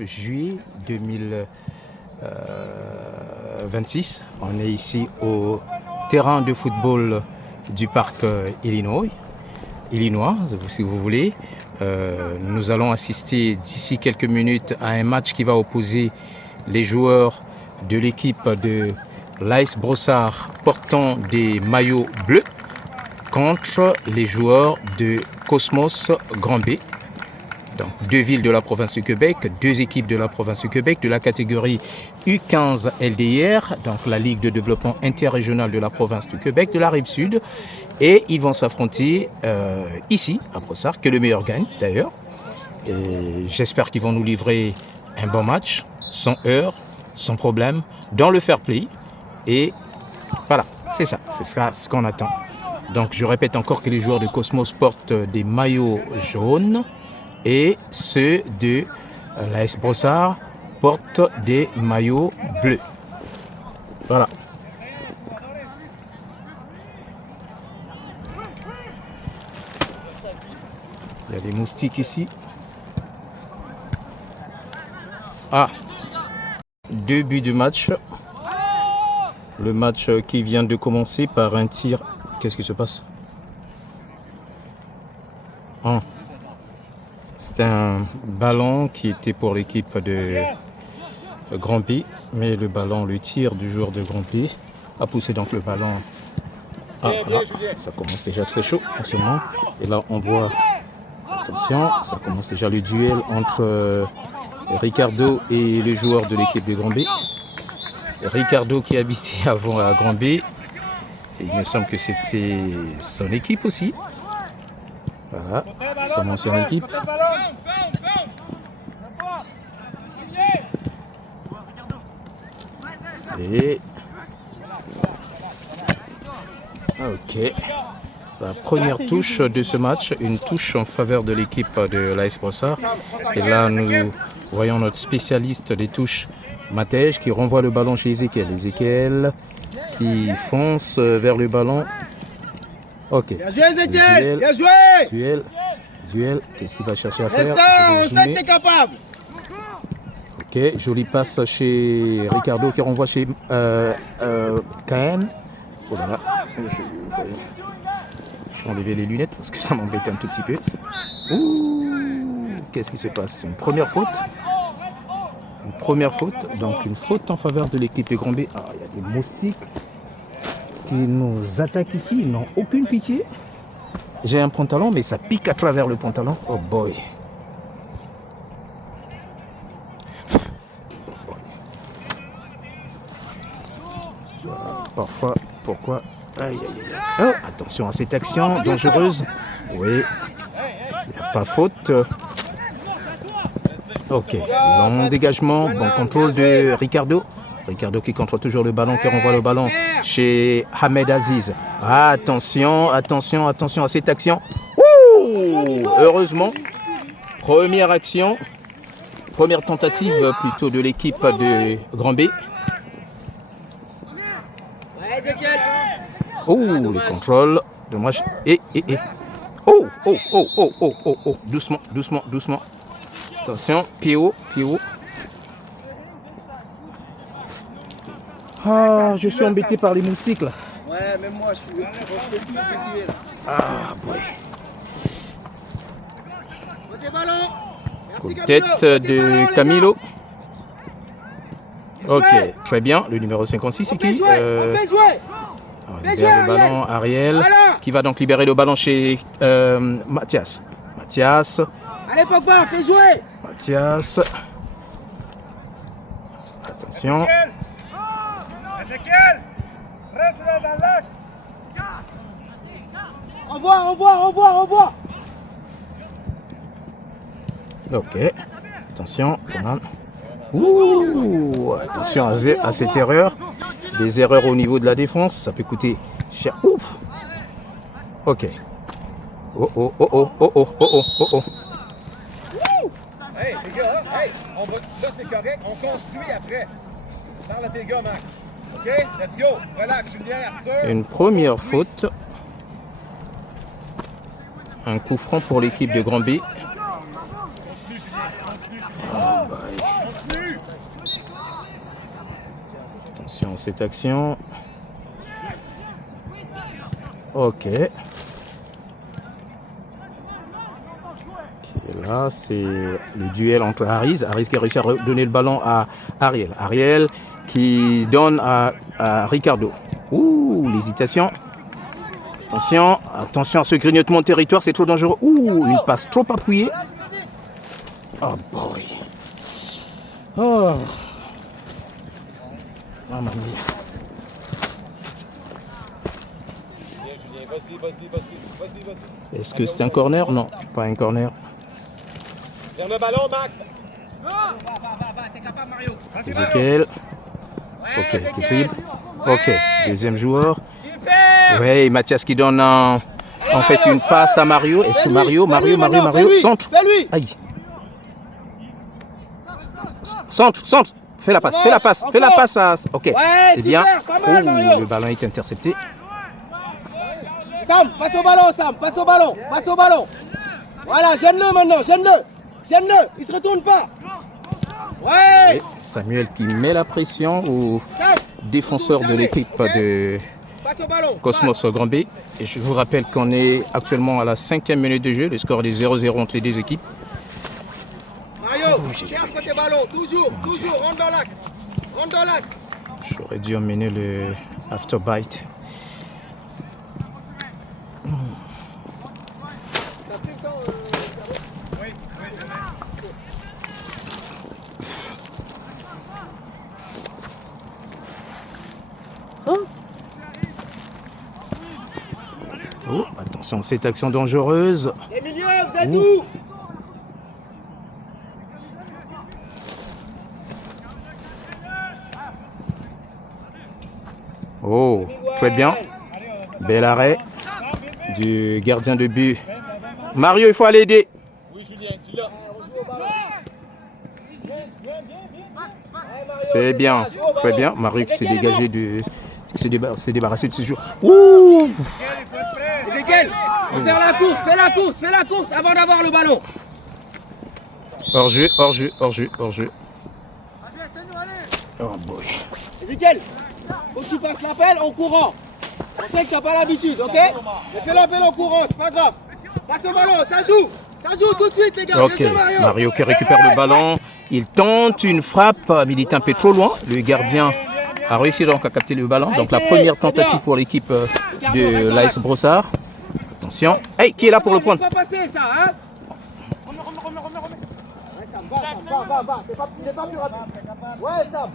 juillet 2026. On est ici au terrain de football du parc Illinois, si vous voulez. Nous allons assister d'ici quelques minutes à un match qui va opposer les joueurs de l'équipe de l'AS Brossard portant des maillots bleus contre les joueurs de Cosmos Grand B. Donc, deux villes de la province du Québec, deux équipes de la province du Québec de la catégorie U15 LDR, donc la Ligue de développement interrégional de la province du Québec, de la Rive-Sud. Et ils vont s'affronter ici, à Brossard, que le meilleur gagne d'ailleurs. Et j'espère qu'ils vont nous livrer un bon match, sans heurts, sans problème, dans le fair play. Et voilà, c'est ça, c'est ce qu'on attend. Donc je répète encore que les joueurs de Cosmos portent des maillots jaunes et ceux de l'AS Brossard portent des maillots bleus. Voilà. Il y a des moustiques ici. Ah, 2 buts du match. Le match qui vient de commencer par un tir. Qu'est-ce qui se passe? Oh. C'était un ballon qui était pour l'équipe de Grand P, mais le tir du joueur de Grand P a poussé donc le ballon. Ah, là, ça commence déjà très chaud en ce moment. Et là, on voit, attention, ça commence déjà le duel entre Ricardo et les joueurs de l'équipe de Grand B. Ricardo qui habitait avant à Grand B. Et il me semble que c'était son équipe aussi. Voilà, son ancienne équipe. Et... ok. La première touche de ce match, une touche en faveur de l'équipe de l'AS Brossard. Et là, nous voyons notre spécialiste des touches, Matej, qui renvoie le ballon chez Ezekiel. Ezekiel qui fonce vers le ballon. Ok. Bien joué, Ezekiel! Bien joué! Duel. Qu'est-ce qu'il va chercher à faire? On sait que t'es capable! Ok, jolie passe chez Ricardo qui renvoie chez Caen. Oh là là. Je vais enlever les lunettes parce que ça m'embête un tout petit peu. Ouh, qu'est-ce qui se passe? Une première faute. Donc une faute en faveur de l'équipe de Grand B. Ah, il y a des moustiques qui nous attaquent ici. Ils n'ont aucune pitié. J'ai un pantalon, mais ça pique à travers le pantalon. Oh boy. Parfois, pourquoi? Aïe, aïe, aïe. Oh, attention à cette action dangereuse. Oui, il n'y a pas faute. Ok, long dégagement, bon contrôle de Ricardo. Ricardo qui contrôle toujours le ballon, qui renvoie le ballon chez Ahmed Aziz. Attention à cette action. Ouh, heureusement, première tentative plutôt de l'équipe de Grand B. Oh, le contrôle. Dommage. Oh. Doucement. Attention, pied haut. Ah, je suis embêté par les moustiques là. Ouais, même moi, je suis tout plaisir. Ah, boy. Merci, Tête de Camilo. Ok, très bien. Le numéro 56, c'est qui? On fait jouer. On libère le ballon, Ariel, qui va donc libérer le ballon chez Mathias. Allez, Pogba, fais jouer. Mathias. Attention. Ezekiel, rentre dans l'axe. Envoie. Ok. Attention, comment? Ouh, attention à cette erreur. Des erreurs au niveau de la défense, ça peut coûter cher. Ouf. Ok. Oh. Hey, les gars, là c'est correct, on construit après. Parle à tes gars, Max. OK? Let's go. Relax, Julien, Arthur. Une première faute. Un coup franc pour l'équipe de Grand B. Oh, cette action. Ok. Là, c'est le duel entre Harris. Harris qui a réussi à redonner le ballon à Ariel. Ariel qui donne à Ricardo. Ouh, l'hésitation. Attention, attention à ce grignotement de territoire, c'est trop dangereux. Ouh, une passe trop appuyée. Oh boy. Oh. Mamma mia. Est-ce que c'est un corner? Non, pas un corner. Vers le ballon, Max. Ezekiel. Ok, coup de fil. Ok, deuxième joueur. Oui, Mathias qui donne en fait une passe à Mario. Est-ce que Mario, centre. Aïe. Centre. Fais la passe à... Ok, c'est bien. Oh, le ballon est intercepté. Sam, passe au ballon. Voilà, gêne-le maintenant, gêne-le, il se retourne pas. Ouais. Et Samuel qui met la pression aux défenseurs de l'équipe de Cosmos Granby. Et je vous rappelle qu'on est actuellement à la 5e minute de jeu. Le score est 0-0 entre les deux équipes. Mario, cherche côté ballon, toujours, rentre dans l'axe. J'aurais dû emmener le after bite. Oh, attention, cette action dangereuse. Les milieux, vous êtes où? Oh, très bien. Bel arrêt du gardien de but. Mario, il faut aller aider. Oui, Julien, tu l'as. C'est bien, très bien. Mario qui s'est dégagé s'est débarrassé de ce jour. Ouh! Ezekiel, fais la course avant d'avoir le ballon. Hors jeu. Oh boy. Ezekiel, faut que tu fasses l'appel en courant. On sait que tu n'as pas l'habitude, ok? Mais fais l'appel en courant, c'est pas grave. Passe au ballon, ça joue tout de suite, les gars. Ok, Mario qui récupère le ballon. Il tente une frappe, mais il est un peu trop loin. Le gardien a réussi donc à capter le ballon. Donc la première tentative pour l'équipe de l'AS Brossard. Attention. Hey, qui est là pour le prendre? Pas passer ça, hein? Remets. Ouais, Sam, va. C'est pas plus rapide. Ouais, Sam.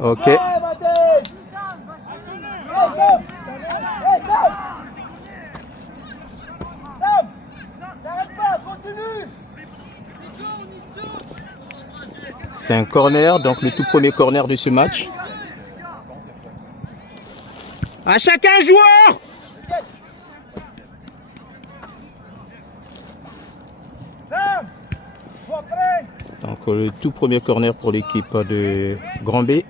Ok. Ouais, Mathis. Sam. T'arrêtes pas, continue. C'était un corner, donc le tout premier corner de ce match. À chacun joueur! Donc le tout premier corner pour l'équipe de Granby.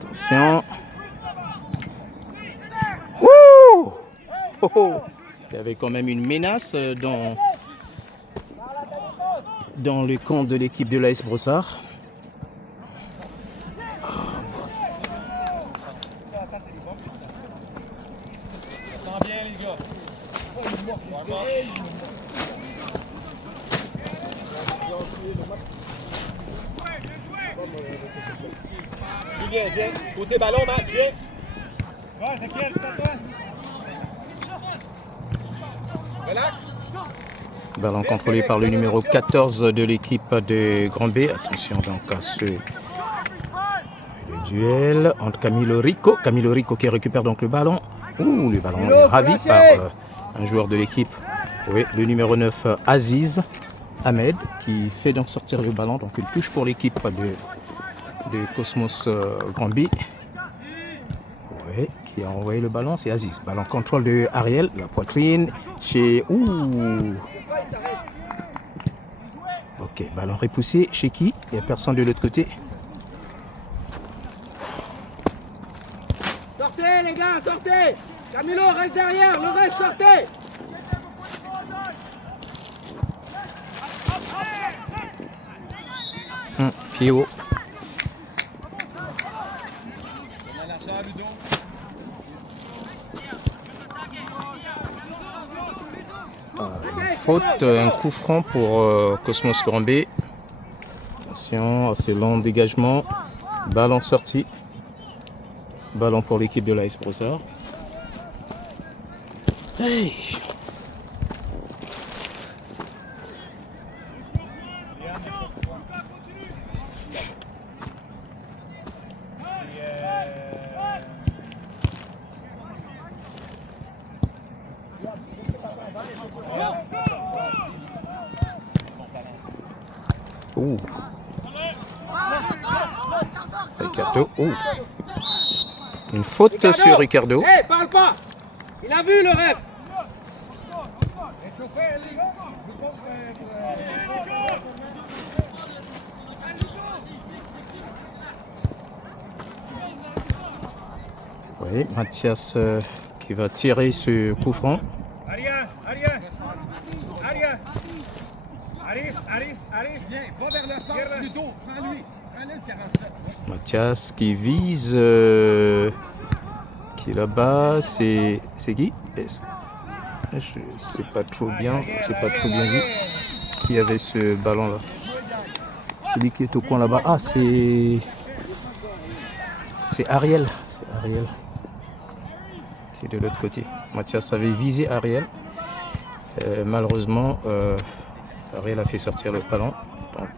Attention. Ouh! Il y avait quand même une menace dans le camp de l'équipe de l'AS Brossard. Julien, viens. Côté ballon, Max, viens. Ouais, t'inquiète, c'est toi. Relax. Ballon contrôlé par le numéro 14 de l'équipe de Granby. Attention donc à ce le duel entre Camilo Rico qui récupère donc le ballon. Ouh, le ballon est ravi par un joueur de l'équipe. Oui, le numéro 9 Aziz Ahmed qui fait donc sortir le ballon. Donc une touche pour l'équipe de Cosmos Granby. Oui, qui a envoyé le ballon, c'est Aziz. Ballon contrôle de Ariel, la poitrine chez... Ouh. Ok, ballon repoussé chez qui? Il n'y a personne de l'autre côté. Sortez les gars, sortez. Camilo, reste derrière, le reste, sortez. Pied haut. Faute, un coup franc pour Cosmos Grand B. Attention, assez long dégagement. Ballon sorti. Ballon pour l'équipe de l'AS Brossard. Hey. Ouh. Ricardo. Ouh. Une faute Ricardo. Sur Ricardo. Hey, parle pas. Il a vu le rêve. Oui, Mathias qui va tirer ce coup franc. Arif, viens, va vers le centre plutôt, prends-lui, prends-le le 47. Mathias qui vise, qui est là-bas, c'est qui? Je sais pas trop bien, j'ai pas trop bien vu qui avait ce ballon là. Celui qui est au coin là-bas, ah c'est Ariel, qui est de l'autre côté. Mathias avait visé Ariel, malheureusement Ariel a fait sortir le ballon. Donc,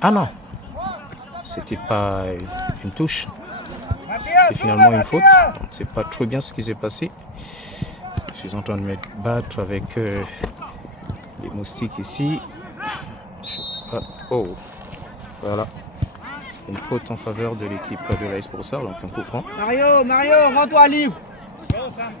ah non, c'était pas une touche, c'était finalement une faute. Donc, c'est pas trop bien ce qui s'est passé. Parce que je suis en train de me battre avec les moustiques ici. Oh, voilà. Une faute en faveur de l'équipe de l'AS Brossard, donc un coup franc. Mario, rends-toi libre. Go Sam.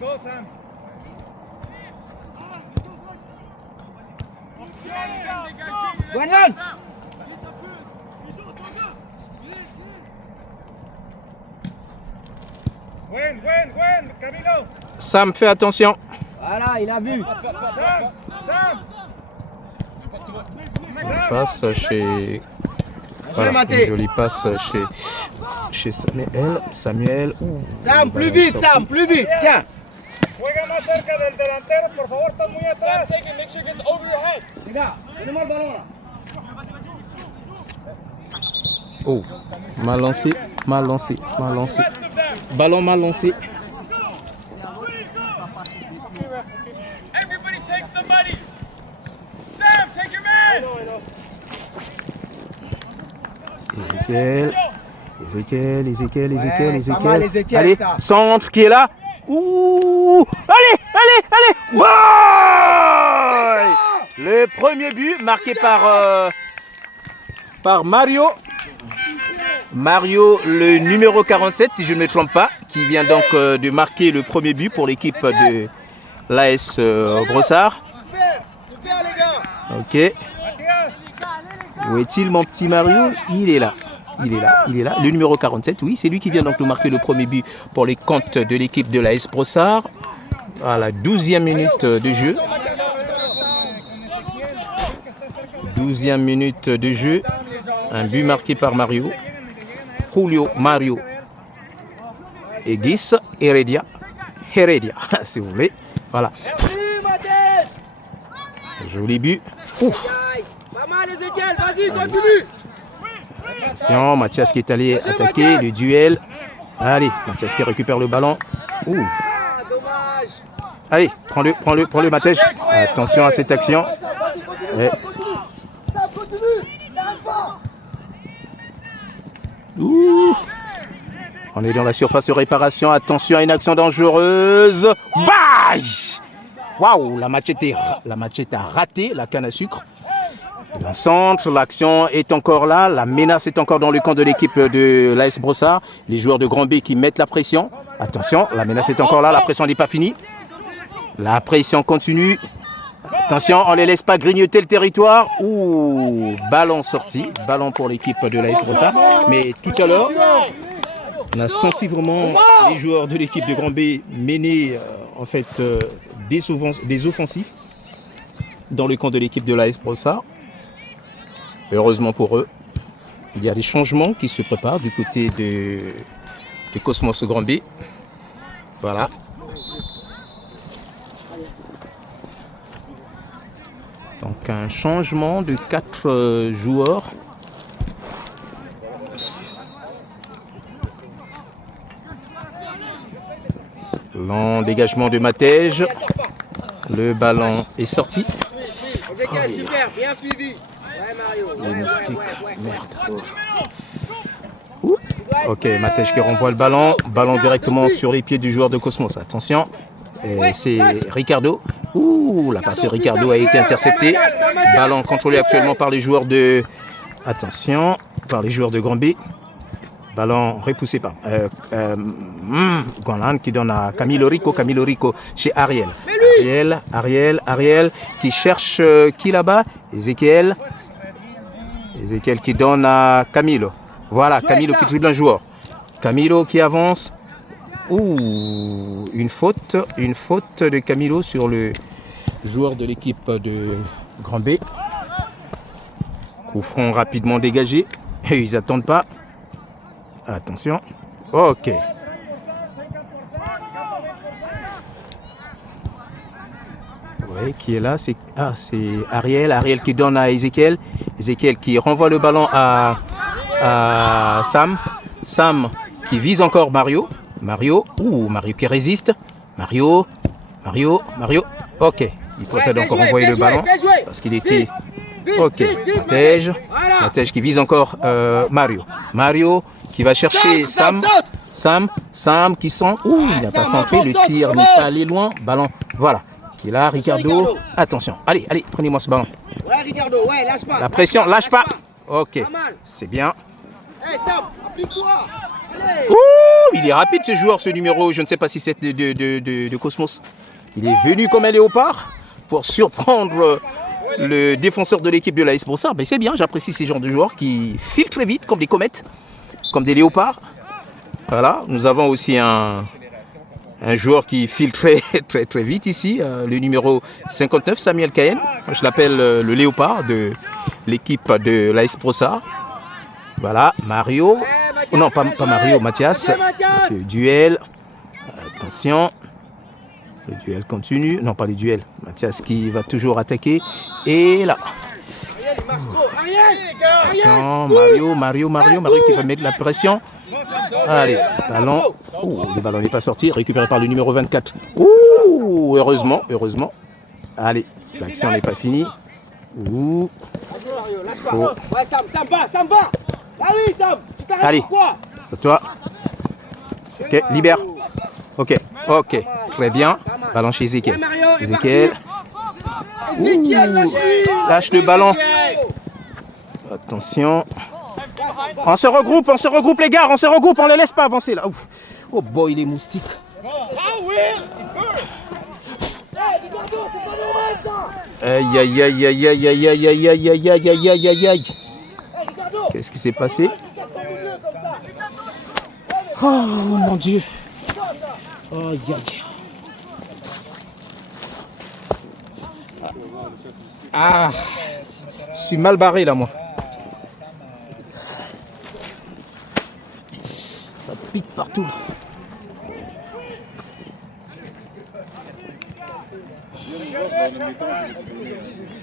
Gwen, Camilo. Sam, fais attention. Voilà, il a vu. Sam. On passe chez... Voilà, une jolie passe chez Samuel. Sam, plus vite, tiens. Juega más cerca del delantero, por favor, está muy atrás. Make sure it gets over your head. Les gars, donnez-moi le ballon là. Oh, mal lancé. Ballon mal lancé. Everybody take somebody. Sam, take your man. Ezekiel. Allez, centre qui est là. Ouh, allez. Goal! Le premier but marqué par Mario. Mario, le numéro 47, si je ne me trompe pas, qui vient donc de marquer le premier but pour l'équipe de l'AS Brossard. Ok. Où est-il, mon petit Mario? Il est là. Le numéro 47, oui, c'est lui qui vient donc de marquer le premier but pour les comptes de l'équipe de l'AS Brossard. À la 12e minute de jeu. 12e minute de jeu. Un but marqué par Mario. Mario et Guis Heredia, si vous voulez. Voilà. Joli but. Ouf. Pas mal, Ezekiel, vas-y, continue. Attention, Mathias qui est allé attaquer le duel. Allez, Mathias qui récupère le ballon. Ouf. Allez, prends-le, Mathias. Attention à cette action. Et... Ouh. On est dans la surface de réparation. Attention à une action dangereuse. Bye. Waouh, la machette a raté la canne à sucre. Dans le centre, l'action est encore là. La menace est encore dans le camp de l'équipe de l'AS Brossard. Les joueurs de Grand B qui mettent la pression. Attention, la menace est encore là. La pression n'est pas finie. La pression continue. Attention, on ne les laisse pas grignoter le territoire. Ouh, ballon sorti. Ballon pour l'équipe de l'AS Brossard. Mais tout à l'heure, on a senti vraiment les joueurs de l'équipe de Grand B mener des offensifs dans le camp de l'équipe de l'AS Brossard. Heureusement pour eux, il y a des changements qui se préparent du côté de Cosmos Grand B. Voilà. Donc un changement de 4 joueurs. Long dégagement de Matej. Le ballon est sorti. Ezekiel, super, bien suivi. Ouais, Mario. Les moustiques, merde. Ouh. Ok, Matej qui renvoie le ballon. Ballon directement sur les pieds du joueur de Cosmos. Attention. Et c'est Ricardo. Ouh, la passe de Ricardo a été interceptée. Ballon contrôlé actuellement par les joueurs de... Attention, par les joueurs de Granby. Ballon repoussé par Gonlan qui donne à Camilo Rico chez Ariel. Ariel qui cherche qui là-bas? Ezekiel qui donne à Camilo. Voilà, Camilo qui dribble un joueur. Camilo qui avance. Ouh, une faute de Camilo sur le joueur de l'équipe de Grand B. Coup franc rapidement dégagé. Et ils n'attendent pas. Attention. Ok. Oui, qui est là? C'est Ariel. Ariel qui donne à Ezekiel. Ezekiel qui renvoie le ballon à Sam. Sam qui vise encore Mario. Mario qui résiste. Mario. Ok. Il préfère donc renvoyer le ballon parce qu'il était... Ok. Matej qui vise encore Mario. Mario qui va chercher Sam. Sam qui sent... Ouh, il n'a pas centré. Le tir n'est pas allé loin. Ballon. Voilà. Qui est là, Ricardo. Attention. Allez, prenez-moi ce ballon. Ouais, Ricardo, ouais, lâche pas. La pression, lâche pas. Ok. C'est bien. Hey, Sam, applique-toi. Ouh, il est rapide ce joueur, ce numéro. Je ne sais pas si c'est de Cosmos. Il est venu comme un léopard pour surprendre le défenseur de l'équipe de l'AS Brossard. Ben, c'est bien, j'apprécie ces genres de joueurs qui filent très vite comme des comètes, comme des léopards. Voilà, nous avons aussi un joueur qui file très vite ici, le numéro 59, Samuel Cahen. Je l'appelle le léopard de l'équipe de l'AS Brossard. Voilà, Mario. Oh non, pas Mario, Mathias. Le duel. Attention. Le duel continue. Non, pas le duel. Mathias qui va toujours attaquer. Et là. Attention, Mario qui va mettre la pression. Allez, ballon. Ouh, le ballon n'est pas sorti. Récupéré par le numéro 24. Ouh, heureusement. Allez, l'action n'est pas finie. Ouh. Ouais, Sam va. Ah oui, Sam. Allez, c'est à toi. Ok, libère. Ok, très bien. Ballon chez Ezekiel. Ouh, lâche le ballon. Attention. On se regroupe les gars, on les laisse pas avancer là. Ouf. Oh boy, les moustiques. Aïe. Qu'est-ce qui s'est passé? Oh mon Dieu. Aïe. Ah, je suis mal barré là moi. Ça pique partout.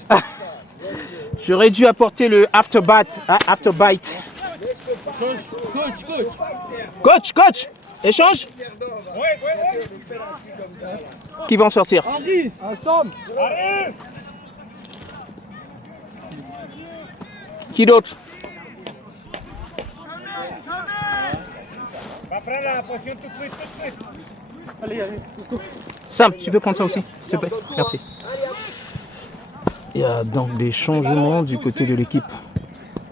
Ah, j'aurais dû apporter le afterbite. Coach, échange. Qui va en sortir? Qui d'autre? Sam, tu peux prendre ça aussi, s'il te plaît. Merci. Il y a donc des changements du côté de l'équipe.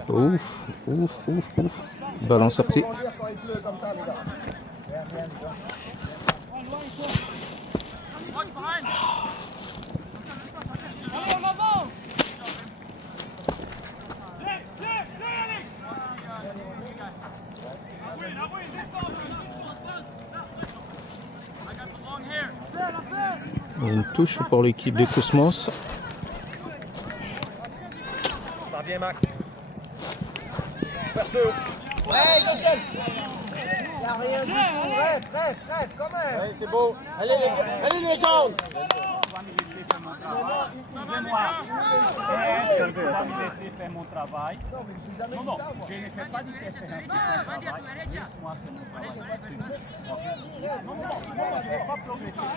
Ouf. Ballon sorti. Une touche pour l'équipe de Cosmos. Ça revient, Max. Ouais, Ezekiel. Il n'y a rien du tout. Reste, quand même. Ouais, c'est beau. Allez les jaunes. pas me laisser faire mon travail. Non, non, je ne fais pas d'interférence sur ton travail. Laisse-moi faire mon travail. Non, non, je ne vais pas progresser.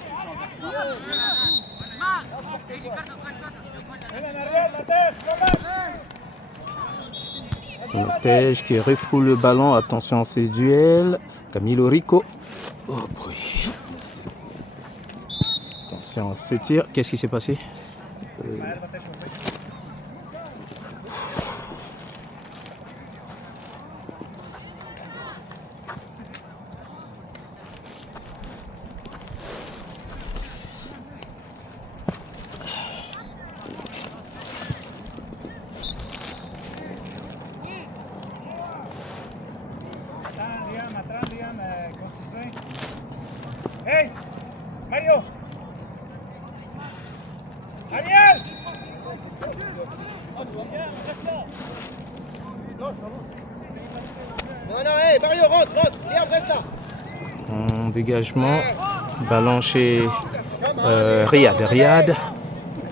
Matej qui refoule le ballon. Attention à ces duels. Camilo Rico. Oh boy. Attention à ce tir. Qu'est-ce qui s'est passé? Hey, Mario! Ariel! Non, non, hey, Mario, rentre. Liam, reste là. En dégagement. Ballon chez Riyad.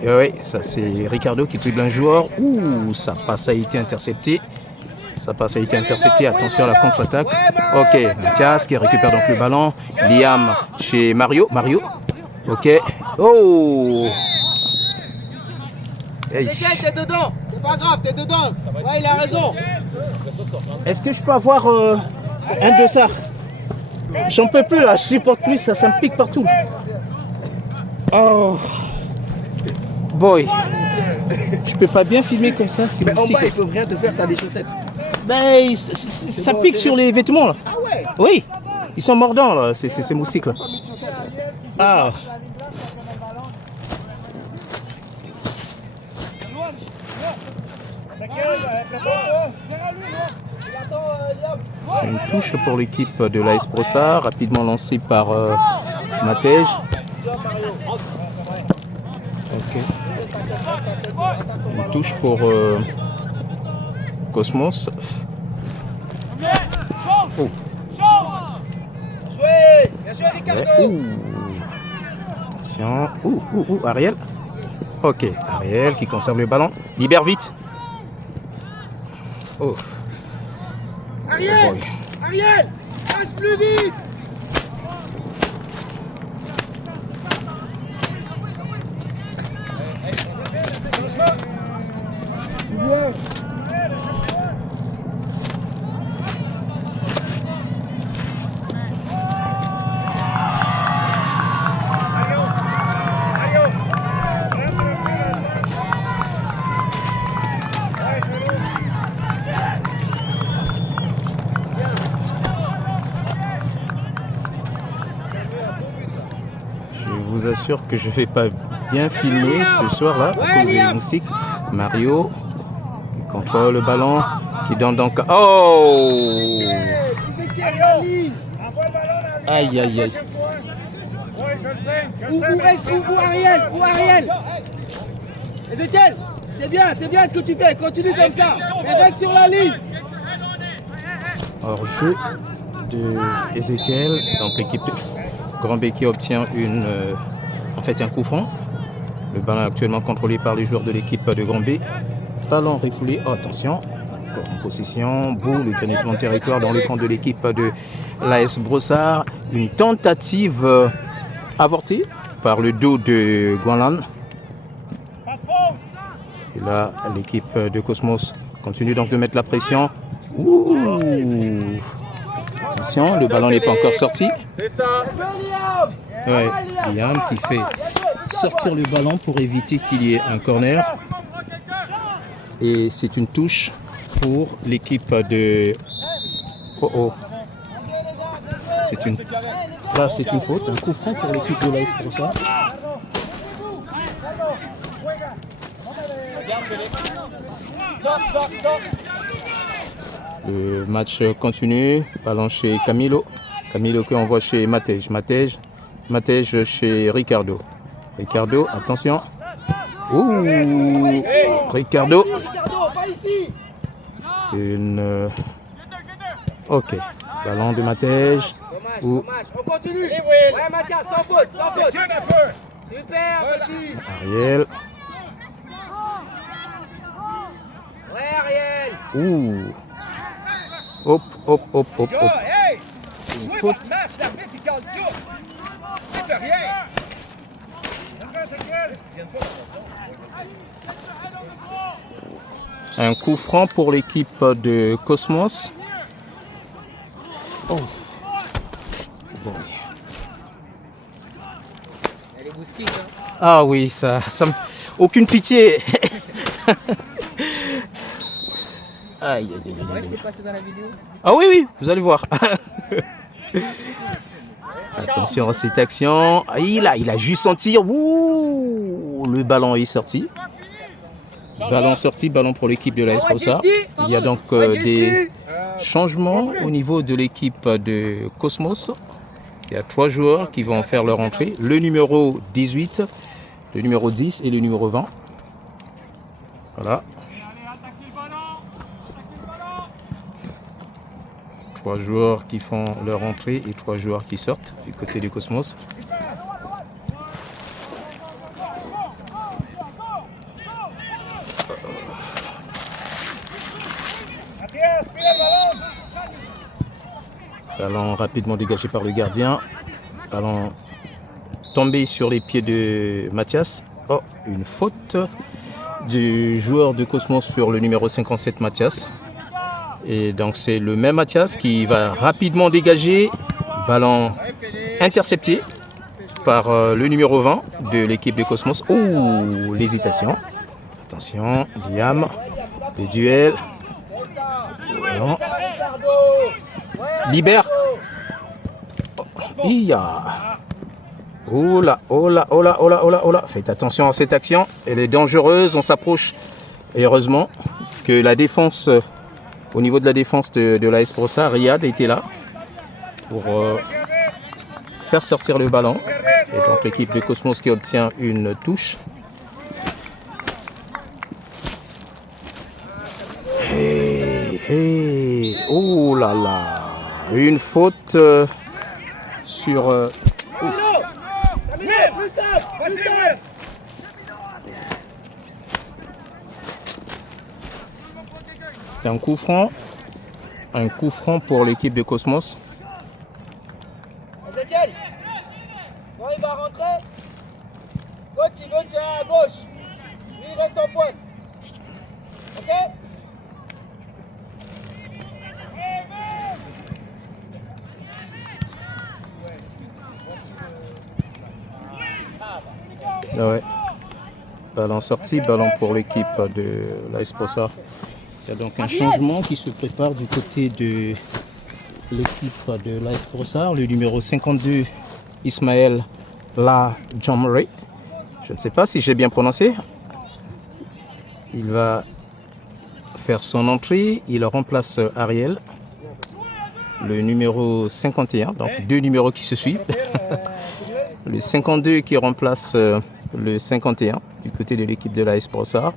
Oui, ça c'est Ricardo qui dribble un joueur. Ouh, sa passe a été interceptée. Attention à la contre-attaque. Ok, Mathias qui récupère donc le ballon. Liam chez Mario. Ok. Oh! Hey. T'es dedans. C'est pas grave, t'es dedans. Ouais, il a raison. Est-ce que je peux avoir un dossard? J'en peux plus là, je supporte plus, ça me pique partout. Oh! Boy! Je peux pas bien filmer comme ça, c'est Mais en moustique. bas, ils peuvent rien te faire, t'as des chaussettes. Ben, ça pique sur les vêtements là. Ah ouais? Oui, ils sont mordants là, ces moustiques là. Pas mis de chaussettes. Ah. C'est une touche pour l'équipe de l'AS Brossard, rapidement lancée par Matej. Ok. Une touche pour Cosmos. Oh. Bien joué, Ricardo. Ouais. Ouh. Attention. Ariel. Ok, Ariel qui conserve le ballon. Libère vite. Oh. Ariel, passe plus vite. Je vous assure que je ne vais pas bien filmer ce soir-là à cause des moustiques. Mario qui contrôle le ballon, qui donne donc... Oh! Aïe, aïe, aïe. Où Ariel? Ezekiel, c'est bien ce que tu fais, continue comme ça. Et reste sur la ligne. Hors jeu de Ezekiel, donc l'équipe de Grand B qui obtient un coup franc. Le ballon est actuellement contrôlé par les joueurs de l'équipe de Grand B. Ballon refoulé, oh, attention, encore en possession, boule, le pénétrement de territoire dans le camp de l'équipe de l'AS Brossard. Une tentative avortée par le dos de Guanlan. Et là, l'équipe de Cosmos continue donc de mettre la pression. Ouh. Attention, le ballon n'est pas encore sorti. C'est ça! Ouais, Liam qui fait sortir le ballon pour éviter qu'il y ait un corner. Et c'est une touche pour l'équipe de... Oh. Là, c'est une faute, un coup franc pour l'équipe de l'AS Brossard. Le match continue. Ballon chez Camilo. Camilo qui envoie chez Matej. Matej chez Ricardo. Ricardo, attention. Ouh, Ricardo. Ok. Ballon de Matej. Dommage. On continue. Ouais, Mathias, sans faute. Super, petit. Ariel. Ouh. Hop, hop, hop, hop, hop. Hey! Une Jouez faute. votre match, l'arbitre, il cale tout. C'est de rien. Ils viennent pas. Un coup franc pour l'équipe de Cosmos. Oh. Bon. Elle est boostique, hein. Ah oui, ça me... Aucune pitié. Aïe, aïe, aïe, aïe, aïe. C'est passé dans la vidéo. Ah oui, oui, vous allez voir. Attention à cette action. Ah, il a juste senti. Ouh, le ballon est sorti. Ballon sorti, ballon pour l'équipe de la Esposa. Il y a donc des changements au niveau de l'équipe de Cosmos. Il y a 3 joueurs qui vont faire leur entrée. Le numéro 18, le numéro 10 et le numéro 20. Voilà. 3 joueurs qui font leur entrée et 3 joueurs qui sortent du côté du Cosmos. Ballon rapidement dégagé par le gardien. Ballon tombé sur les pieds de Mathias. Oh, une faute du joueur de Cosmos sur le numéro 57 Mathias. Et donc c'est le même Mathias qui va rapidement dégager. Ballon intercepté par le numéro 20 de l'équipe de Cosmos. Oh, l'hésitation. Attention, Liam, le duel. Non. Libère. Iya. Oh là, oh là, oh là, oh là, oh là, oh là. Faites attention à cette action. Elle est dangereuse. On s'approche. Et heureusement que la défense, au niveau de la défense de la Esprosa, Riyad était là pour faire sortir le ballon. Et donc l'équipe de Cosmos qui obtient une touche. Hey, hey. Oh là là. Une faute sur... C'est un coup franc. Un coup franc pour l'équipe de Cosmos. Ezekiel, quand il va rentrer, coach il veut qu'il à gauche. Lui il reste en pointe. Ok? Ouais. Ballon sorti, ballon pour l'équipe de la Esposa. Il y a donc un changement qui se prépare du côté de l'équipe de la Esposa. Le numéro 52, Ismaël La Jamre. Je ne sais pas si j'ai bien prononcé. Il va faire son entrée. Il remplace Ariel. Le numéro 51. Donc 2 numéros qui se suivent. Le 52 qui remplace le 51 du côté de l'équipe de la Esposa.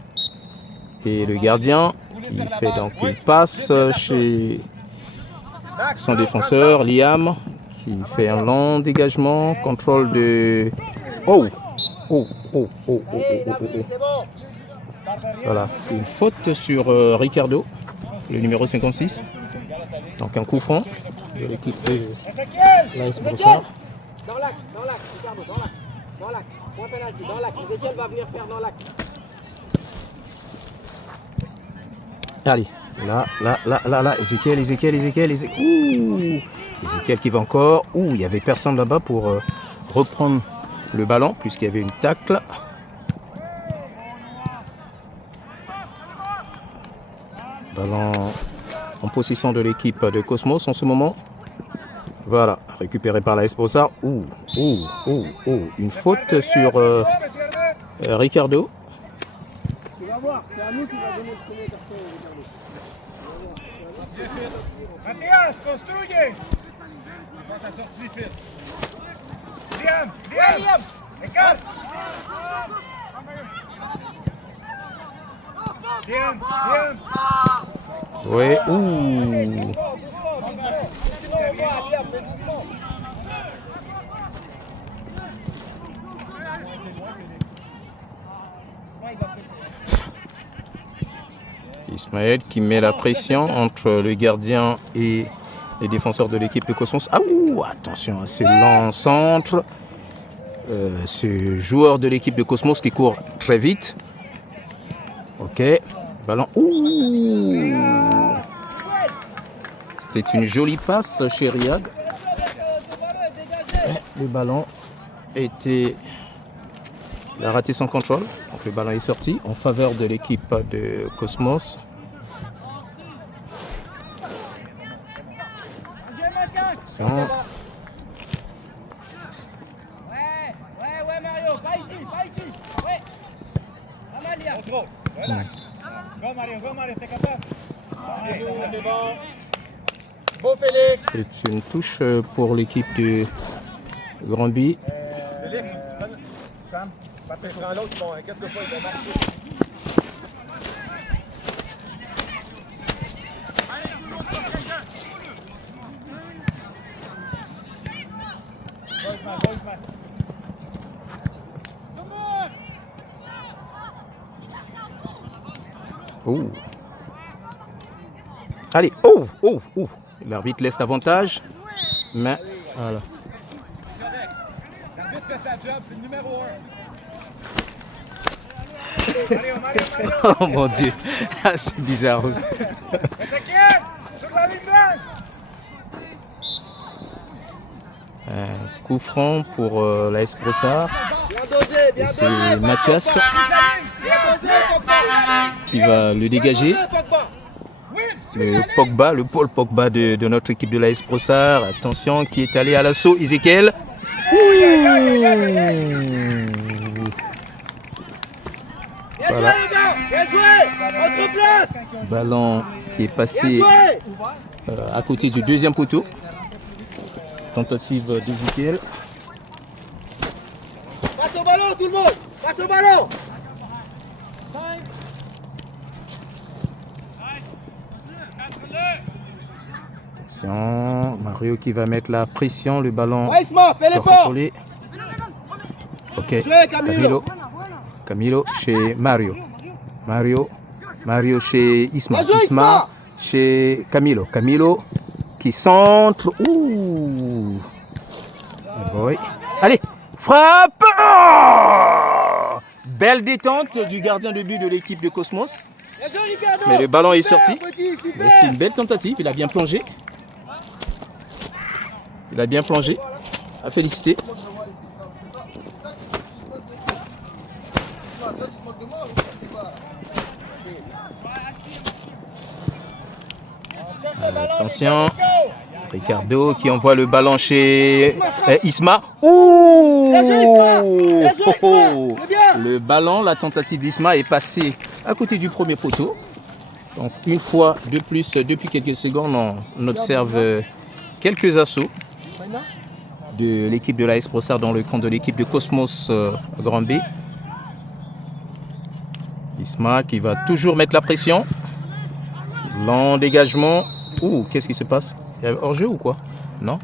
Et le gardien, il fait donc une passe chez son défenseur, Liam, qui fait un long dégagement, contrôle de... Oh! Oh, oh, oh, oh, oh, oh, oh. Voilà, une faute sur Ricardo, le numéro 56. Donc un coup franc de l'équipe de la Esposa. Dans l'axe, Ricardo, dans l'axe. Pointe à l'axe, dans l'axe. Ezekiel va venir faire dans l'axe. Allez, là, Ezekiel. Ouh, Ezekiel qui va encore. Ouh, il n'y avait personne là-bas pour reprendre le ballon puisqu'il y avait une tacle. Ballon en possession de l'équipe de Cosmos en ce moment. Voilà, récupéré par la Esposa. Ouh, une faute sur Ricardo. Tu vas voir, c'est à nous qui va donner le premier carton, Ricardo. Mathias, construye! Quand ça sortit vite. Liam! Écarte! Liam! Ouais, ouh. Doucement. Sinon on voit Liam, mais doucement. Il va presser. Ismaël qui met la pression entre le gardien et les défenseurs de l'équipe de Cosmos. Ah ouh, attention à ce lent centre. Ce joueur de l'équipe de Cosmos qui court très vite. Ok, ballon. Ouh, c'est une jolie passe chez Riyad. Le ballon était... Il a raté son contrôle. Donc le ballon est sorti en faveur de l'équipe de Cosmos. Ouais, Mario, pas ici. Ouais. Amalia. Contrôle. Relax. Go Mario, t'es capable. C'est bon. Beau Félix. C'est une touche pour l'équipe de Granby. Félix, tu prends... Sam, pas te prendre l'autre, bon, inquiète-toi pas, il va marcher. Boysman. Oh. Allez, oh. L'arbitre laisse l'avantage. Mais voilà. L'arbitre fait sa job, c'est le numéro 1. Oh mon Dieu, c'est bizarre. Un coup franc pour l'AS Brossard. Et c'est Mathias qui va le dégager. Le Paul Pogba de notre équipe de l'AS Brossard. Attention, qui est allé à l'assaut. Ezekiel. Voilà. Ballon qui est passé à côté du deuxième poteau. Tentative d'Ezekiel. Passe au ballon, tout le monde. Passe au ballon. Attention, Mario qui va mettre la pression, le ballon. Ouais, Isma, fais l'effort. Ok, Jouez, Camilo. Camilo chez Mario. Mario chez Isma. Bien joué, Isma Isma. chez Camilo. Camilo qui centre. Ouh. Oh boy. Allez, frappe. Oh, belle détente du gardien de but de l'équipe de Cosmos. Bien joué, Ricardo. Mais le ballon est sorti. Petit, super. Mais c'est une belle tentative. Il a bien plongé. À féliciter. Attention. Ricardo qui envoie le ballon chez Isma. Ouh, le ballon, la tentative d'Isma est passée à côté du premier poteau. Donc une fois de plus, depuis quelques secondes, on observe quelques assauts de l'équipe de l'AS Brossard dans le camp de l'équipe de Cosmos Granby. Isma qui va toujours mettre la pression. Long dégagement. Ouh, qu'est-ce qui se passe? Il y a hors-jeu ou quoi? Non?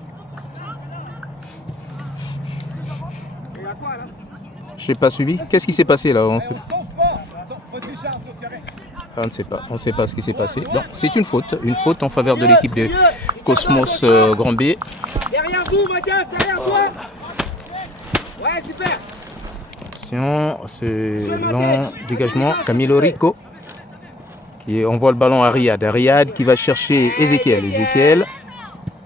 Je n'ai pas suivi. Qu'est-ce qui s'est passé là? On ne sait pas. On ne sait pas ce qui s'est passé. Non, c'est une faute. Une faute en faveur de l'équipe de Cosmos Granby. Derrière vous, Mathias, derrière toi. Ouais, super. Attention, ce long dégagement. Camilo Rico qui envoie le ballon à Riyad. Riyad qui va chercher Ezekiel.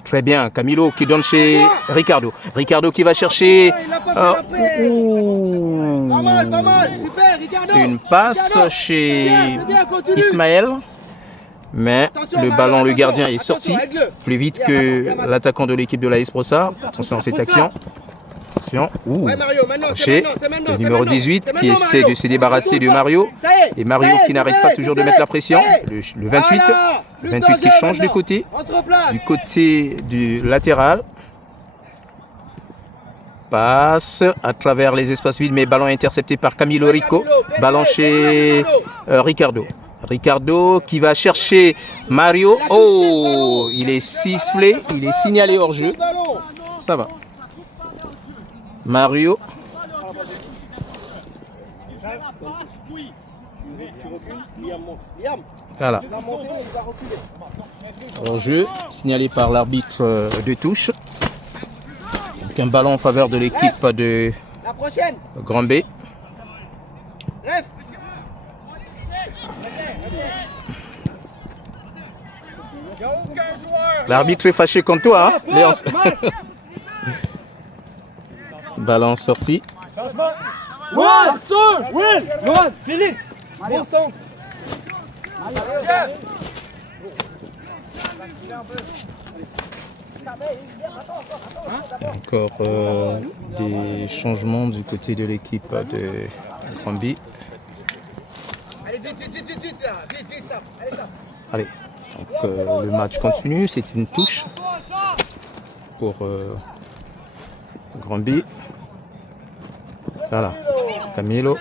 Très bien. Camilo qui donne chez Ricardo. Ricardo qui va chercher. Pas mal. Super, Ricardo. Une passe chez C'est bien, continue. Ismaël. Mais Attention, le Mario, ballon, le attention, gardien est attention, sorti règle-le. plus vite que l'attaquant de l'équipe de l'AS Brossard. Attention à cette action. Attention. Ouh. Ouais, Mario, maintenant, Touché. c'est maintenant. Le numéro 18 qui essaie de se débarrasser de Mario. Et Mario qui n'arrête pas toujours de mettre la pression. Le 28. Le 28 qui change de côté. Du côté du latéral. Passe à travers les espaces vides, mais ballon intercepté par Camilo Rico. Ballon chez Ricardo. Ricardo qui va chercher Mario. Oh, il est sifflé, il est signalé hors jeu. Ça va. Mario. Tu recules, Liam monte. Liam, Voilà. il va monter, mais il va reculer. Hors-jeu signalé par l'arbitre de touche. Donc un ballon en faveur de l'équipe de La prochaine. Grand B. Ref. Il n'y a aucun joueur. L'arbitre est fâché contre toi, hein, Léonce. Ballon sorti. Changement. Loin, Félix. Bon centre. Encore des changements du côté de l'équipe de Grand B. Allez, vite, là. Vite, ça. Allez, ça. Allez, donc le match continue. C'est une touche pour Grand B. Voilà, Camilo.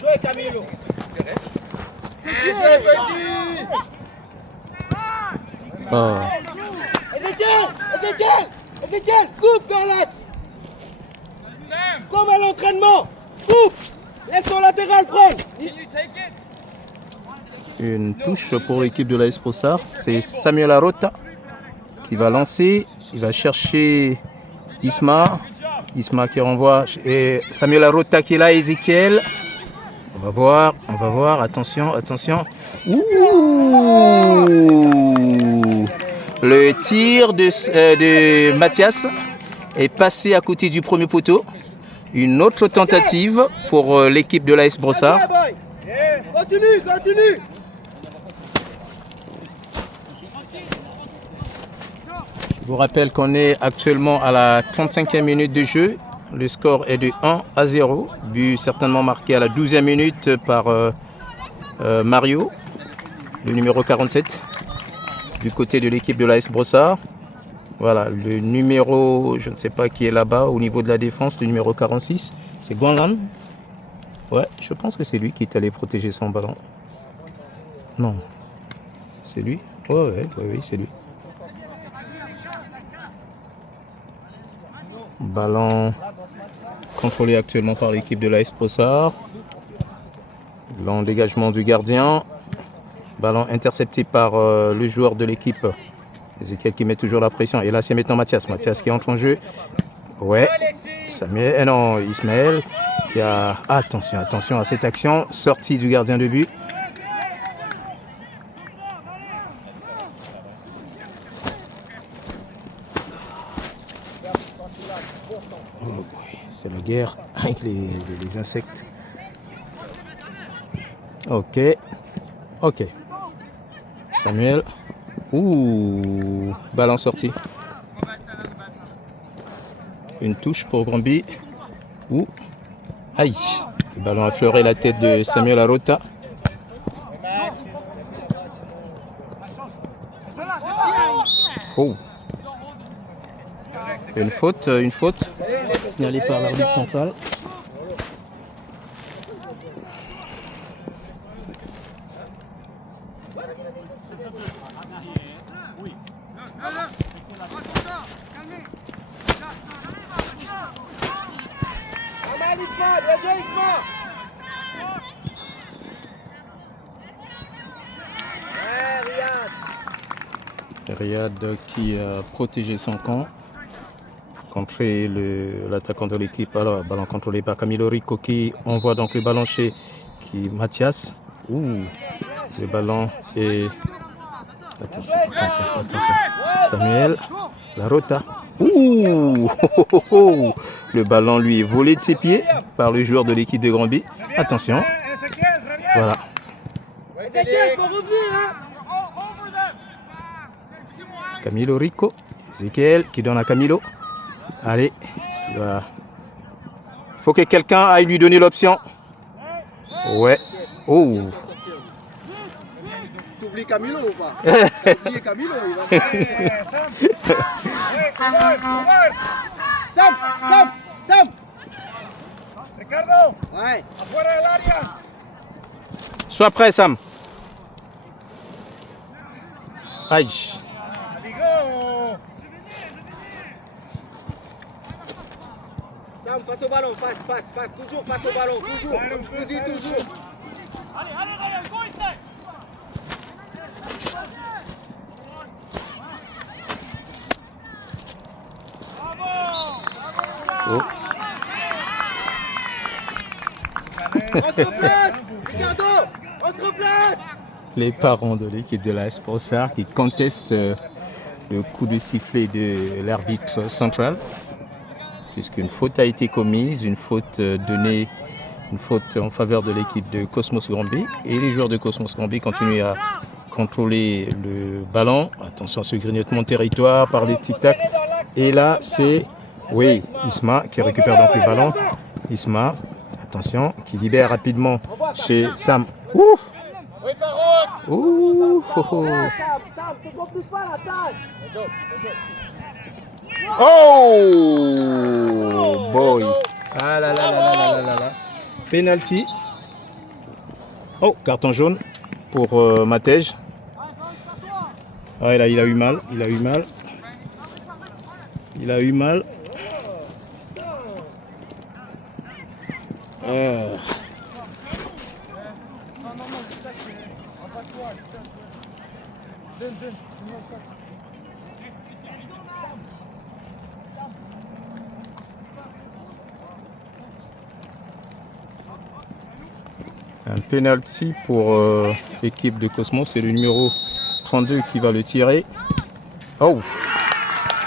Jouez, Camilo. Jouez, petit. Oh. Ezekiel, coupe dans l'axe. Comme à l'entraînement. Coupe. Laisse son latéral prendre. Une touche pour l'équipe de l'AS Brossard. C'est Samuel Arota qui va lancer. Il va chercher Isma. Isma qui renvoie. Et Samuel Arota qui est là, Ezekiel. On va voir. Attention. Ouh! Le tir de Mathias est passé à côté du premier poteau. Une autre tentative pour l'équipe de l'AS Brossard. Continue. Je vous rappelle qu'on est actuellement à la 35e minute de jeu. Le score est de 1-0. But certainement marqué à la 12e minute par Mario, le numéro 47, du côté de l'équipe de l'AS Brossard. Voilà, le numéro, je ne sais pas qui est là-bas au niveau de la défense, le numéro 46, c'est Guanlan. Ouais, je pense que c'est lui qui est allé protéger son ballon. Non, c'est lui. Oui, c'est lui. Ballon contrôlé actuellement par l'équipe de l'AS Brossard. Long dégagement du gardien. Ballon intercepté par le joueur de l'équipe. Ezekiel qui met toujours la pression. Et là, c'est maintenant Mathias. Mathias qui entre en jeu. Ouais. Samuel, non, Ismaël qui a... Attention à cette action. Sortie du gardien de but. Oh boy, c'est la guerre avec les insectes. Ok. Samuel. Ouh, ballon sorti. Une touche pour Gramby. Ouh. Aïe. Le ballon a effleuré la tête de Samuel Arota. Oh. Une faute signalée par l'arbitre central. Bien joué, Isma. Riyad qui a protégé son camp. Contré l'attaquant de l'équipe. Alors, ballon contrôlé par Camilo Rico qui envoie donc le ballon chez Mathias. Ouh, le ballon est... Attention. Samuel, la rota. Ouh, le ballon lui est volé de ses pieds par le joueur de l'équipe de Granby. Attention. Voilà. Ezekiel, faut revenir, hein. Camilo Rico. Ezekiel qui donne à Camilo. Allez. Il faut que quelqu'un aille lui donner l'option. Ouais. Oh. T'oublies Camilo ou pas? T'as oublié Camilo, il va Sam. Ricardo, Ouais. afuera del área. Sois prêt, Sam. Aïe. Amigo. Sam, Sam, face au ballon, face, toujours face au ballon, toujours, comme je vous dis toujours. Oh. On se replace, Ricardo, on se replace. Les parents de l'équipe de l'AS Brossard qui contestent le coup de sifflet de l'arbitre central, puisqu'une faute a été commise, une faute en faveur de l'équipe de Cosmos Granby, et les joueurs de Cosmos Granby continuent à contrôler le ballon. Attention à ce grignotement de territoire par les tic-tac. Et là, c'est Isma qui récupère donc le ballon. Isma, attention, qui libère rapidement chez Sam. Ouf! Ouh! Sam, te complique pas la tâche. Oh! Boy! Ah là là là là là là là. Penalty. Oh, carton jaune pour Matej. Ah, là, il a eu mal. Un penalty pour l'équipe de Cosmos, c'est le numéro 32 qui va le tirer. Oh,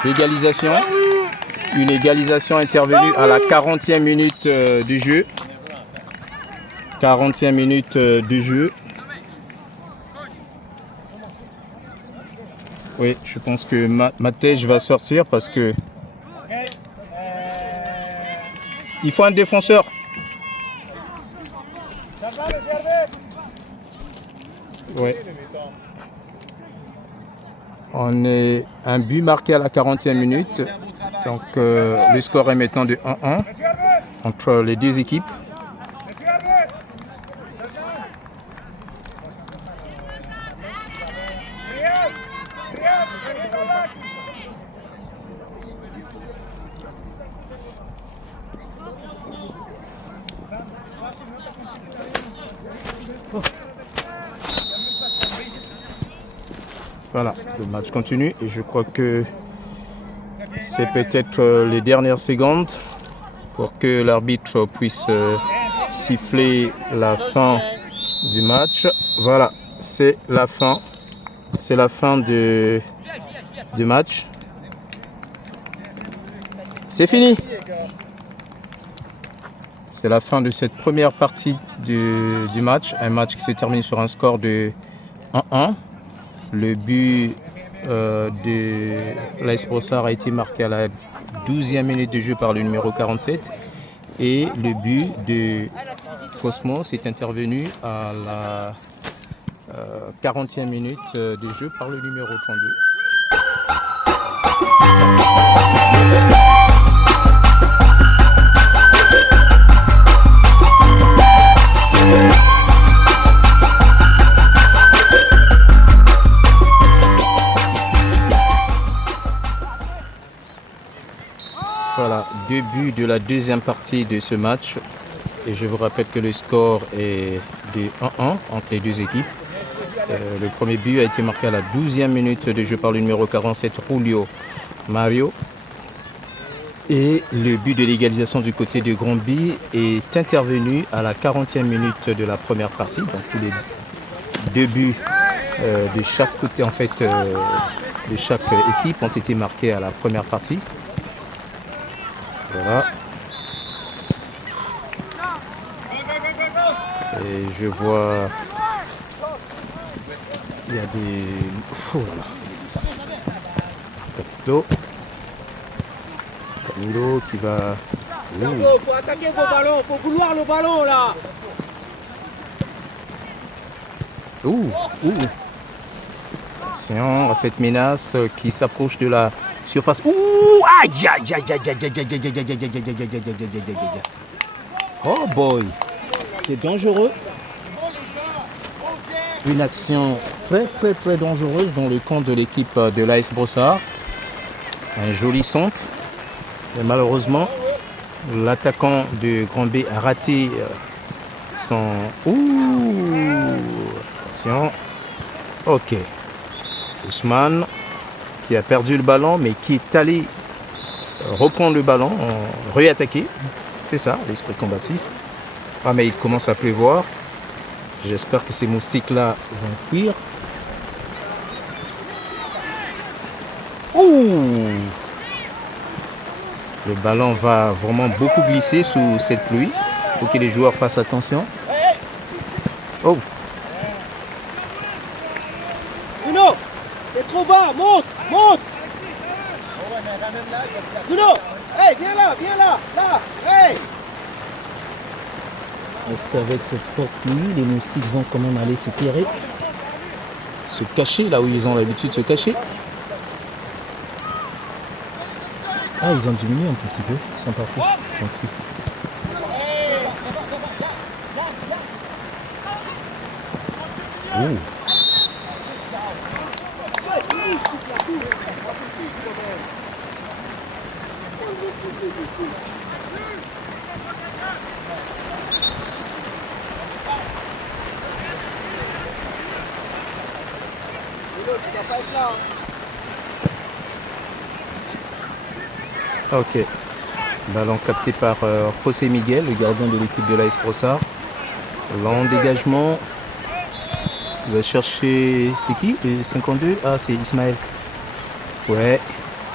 l'égalisation. Une égalisation intervenue à la 40e minute du jeu. 40e minute de jeu. Oui, je pense que Matej va sortir parce que il faut un défenseur. Ouais. On est un but marqué à la 40e minute. Donc le score est maintenant de 1-1 entre les deux équipes. Voilà, le match continue et je crois que c'est peut-être les dernières secondes pour que l'arbitre puisse siffler la fin du match. Voilà, c'est la fin. C'est la fin du match. C'est fini. C'est la fin de cette première partie du match. Un match qui se termine sur un score de 1-1. Le but de l'AS Brossard a été marqué à la 12e minute de jeu par le numéro 47. Et le but de Cosmos est intervenu à la 40e minute de jeu par le numéro 32. Voilà, début de la deuxième partie de ce match. Et je vous rappelle que le score est de 1-1 entre les deux équipes. Le premier but a été marqué à la 12e minute de jeu par le numéro 47, Julio Mario. Et le but de l'égalisation du côté de Granby est intervenu à la 40e minute de la première partie. Donc tous les deux buts de chaque côté, en fait, de chaque équipe ont été marqués à la première partie. Voilà. Et je vois, il y a des... Oh là là. Camilo qui va... Il faut attaquer vos ballons, il faut vouloir le ballon là. Attention à cette menace qui s'approche de la surface. Aïe aïe aïe aïe aïe aïe aïe aïe aïe aïe aïe aïe. Oh boy, c'était dangereux. Une action très dangereuse dans le camp de l'équipe de l'AS Brossard. Un joli centre, mais malheureusement L'attaquant de Grand B a raté son... Ouh, attention. Ok. Ousmane qui a perdu le ballon mais qui est allé reprendre le ballon, réattaquer. C'est ça, l'esprit combatif. Ah mais il commence à pleuvoir. J'espère que ces moustiques-là vont fuir. Ouh! Le ballon va vraiment beaucoup glisser sous cette pluie. Il faut que les joueurs fassent attention. Oh! Bruno, t'es trop bas, monte, monte. Bruno, hey, viens là, là, hey. Est-ce qu'avec cette forte pluie, les moustiques vont quand même aller se terrer, se cacher là où ils ont l'habitude de se cacher? Ah, ils ont diminué un petit peu, ils sont partis, ils ont fui. Oh. Ok. Ballon capté par José Miguel, le gardien de l'équipe de l'AS Brossard. Long dégagement. Il va chercher... C'est qui? Le 52? Ah, c'est Ismaël. Ouais.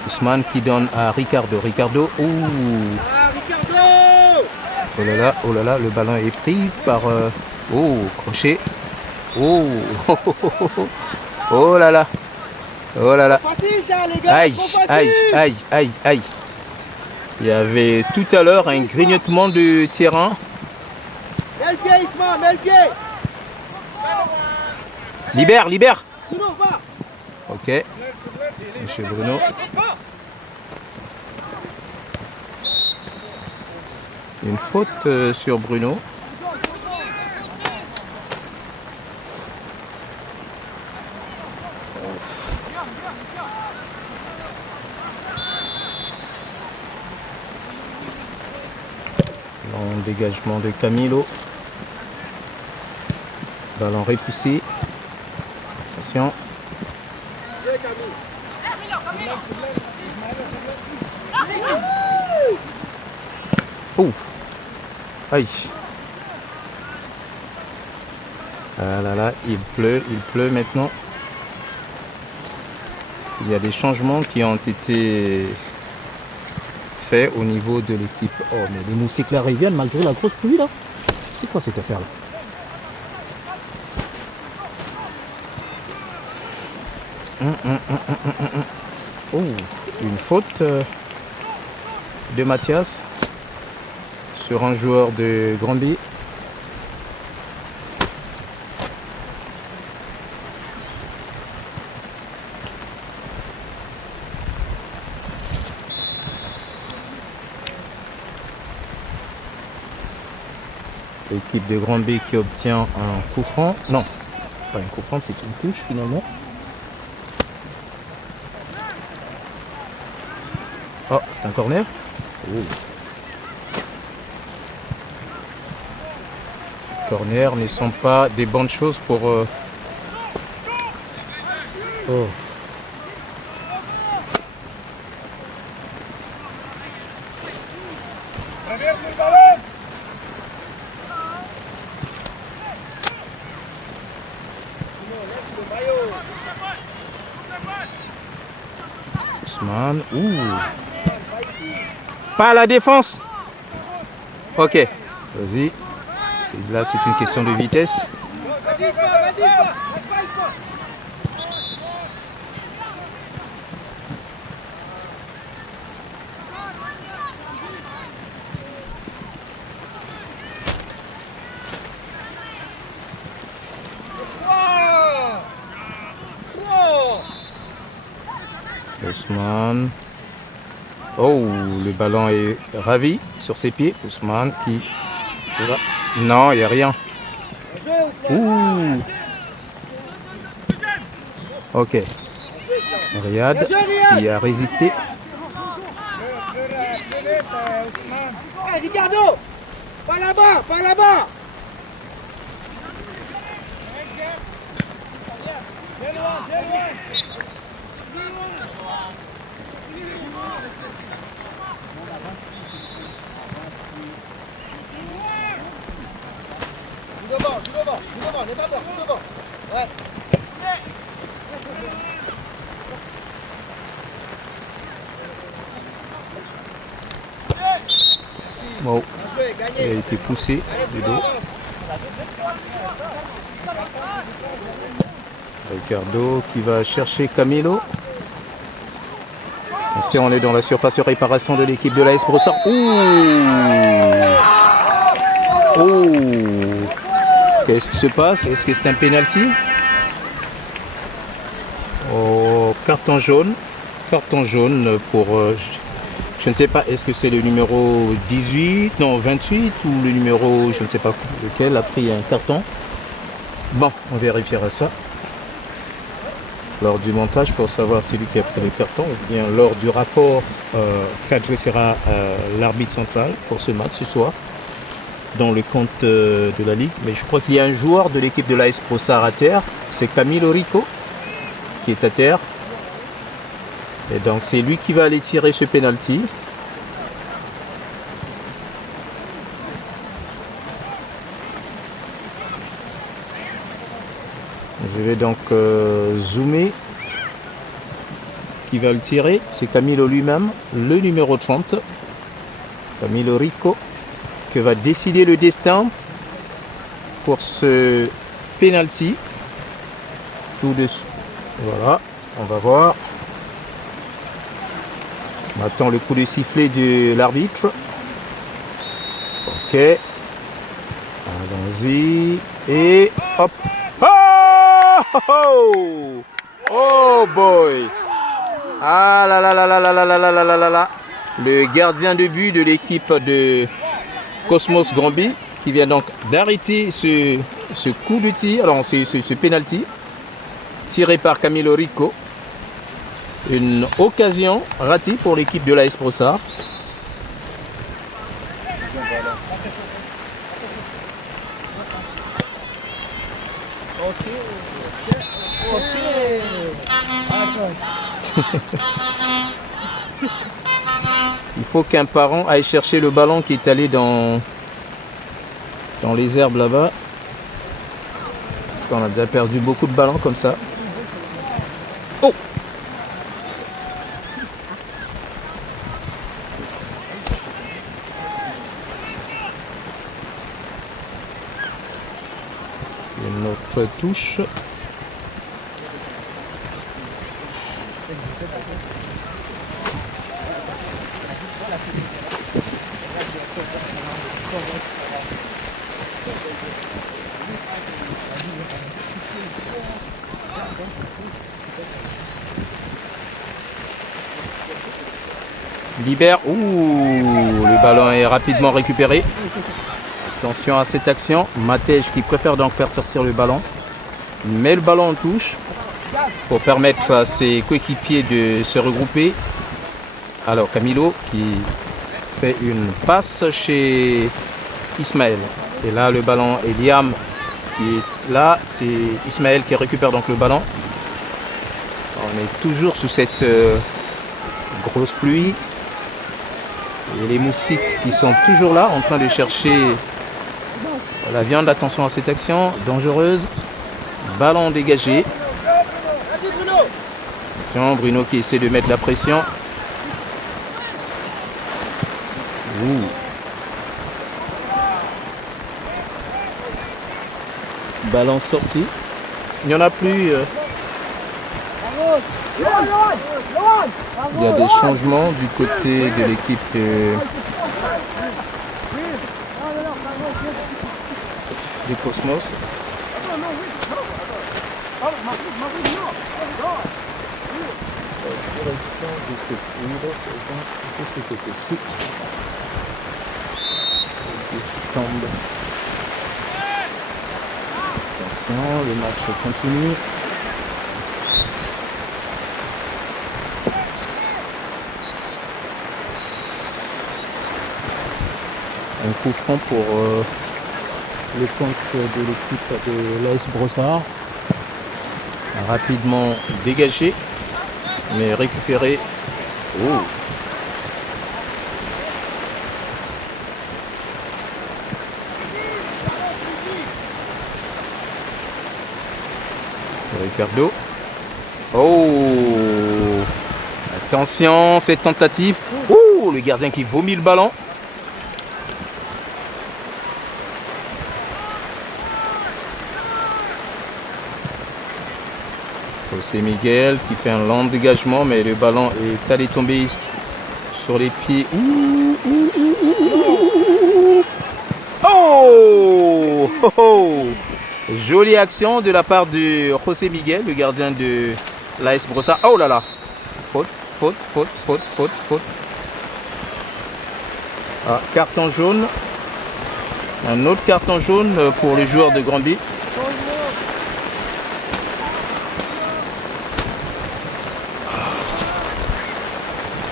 Ousmane qui donne à Ricardo. Ricardo. Ouh. Ah, Ricardo! Oh là là, le ballon est pris par... Oh, crochet. Oh. Oh là là. Oh là là. Facile ça, les gars. Aïe, trop facile. aïe, aïe, aïe, aïe. Il y avait tout à l'heure un grignotement de terrain. Mets le pied, Isma, mets le pied. Libère, libère. Bruno, va. Ok. Monsieur Bruno. Une faute sur Bruno. Long dégagement de Camilo. Ballon repoussé. Attention. Oh. Aïe. Ah là là, il pleut maintenant. Il y a des changements qui ont été faits au niveau de l'équipe. Oh, mais les moustiques là reviennent malgré la grosse pluie là. C'est quoi cette affaire là? Oh, une faute de Mathias sur un joueur de Granby. L'équipe de Granby qui obtient un coup franc. Non, pas un coup franc, c'est une touche finalement. Oh, c'est un corner. Oh. Corner ne sont pas des bonnes choses pour... Oh. Ousmane. Ouh. Pas à la défense. Ok. Vas-y. Là, c'est une question de vitesse. Vas-y, Isma, vas-y, Isma. Lâche pas, Isma. Ousmane. Oh, le ballon est ravi sur ses pieds. Ousmane qui... Non, il n'y a rien. Ouh. Ok. Riyad qui a résisté. Hey, Ricardo! Par là-bas, par là-bas! Joue devant, n'aie pas peur, joue devant. Ouais. Bon, Bien joué, il a gagné. été poussé du dos. Ricardo qui va chercher Camilo. Attention, on est dans la surface de réparation de l'équipe de l'AS Brossard. Oh, qu'est-ce qui se passe? Est-ce que c'est un penalty? Oh, carton jaune. Carton jaune pour... je ne sais pas, est-ce que c'est le numéro 18, non 28 ou le numéro, je ne sais pas lequel, a pris un carton. Bon, on vérifiera ça lors du montage pour savoir c'est lui qui a pris le carton ou bien lors du rapport qu'adressera l'arbitre central pour ce match ce soir dans le compte de la Ligue. Mais je crois qu'il y a un joueur de l'équipe de l'AS Brossard à terre, c'est Camilo Rico qui est à terre. Et donc c'est lui qui va aller tirer ce penalty. Je vais donc zoomer. Qui va le tirer, c'est Camilo lui-même, le numéro 30. Camilo Rico, qui va décider le destin pour ce penalty. Tout de suite. Voilà, on va voir. On attend le coup de sifflet de l'arbitre. Ok. Allons-y. Et hop. Oh, oh boy. Ah là là là là là là là là là là là. Le gardien de but de l'équipe de Cosmos Granby qui vient donc d'arrêter ce coup de tir, alors ce penalty tiré par Camilo Rico. Une occasion ratée pour l'équipe de l'AS Brossard. Il faut qu'un parent aille chercher le ballon qui est allé dans les herbes là-bas. Parce qu'on a déjà perdu beaucoup de ballons comme ça. Oh! Une autre touche. Libère. Ouh, le ballon est rapidement récupéré. Attention à cette action. Matej qui préfère donc faire sortir le ballon. Met le ballon en touche pour permettre à ses coéquipiers de se regrouper. Alors Camilo qui fait une passe chez Ismaël. Et là le ballon est Liam qui est là. C'est Ismaël qui récupère donc le ballon. On est toujours sous cette grosse pluie. Et les moustiques qui sont toujours là en train de chercher la viande. Attention à cette action dangereuse. Ballon dégagé. Vas-y Bruno. Attention, Bruno qui essaie de mettre la pression. Ouh. Ballon sorti. Il n'y en a plus. Il y a des changements du côté de l'équipe des Cosmos. Direction de cette île, c'est ce côté-ci. Il tombe. Attention, le match continue. coup franc pour les comptes de l'équipe de l'AS Brossard. Rapidement dégagé, mais récupéré. Oh. Ricardo. Oh. Attention, cette tentative. Oh, le gardien qui vomit le ballon. José Miguel qui fait un lent dégagement, mais le ballon est allé tomber sur les pieds. Oh, oh, oh. Jolie action de la part de José Miguel, le gardien de l'AS Brossard. Oh là là. Faute, faute, faute, faute, faute, faute. Ah, carton jaune. Un autre carton jaune pour le joueur de Granby.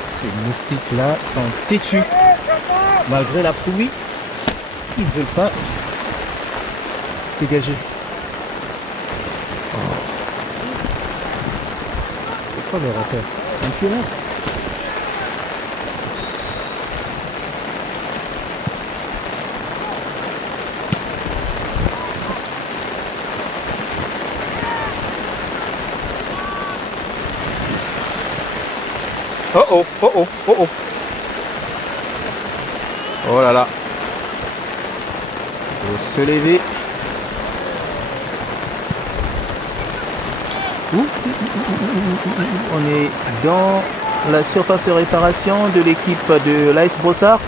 Ces moustiques-là sont têtus. Malgré la pluie, ils ne veulent pas dégager. Oh. C'est quoi leur affaire? Un punaise. Oh oh, oh oh, oh oh. Oh là là. Il faut se lever. On est dans la surface de réparation de l'équipe de l'AS Brossard.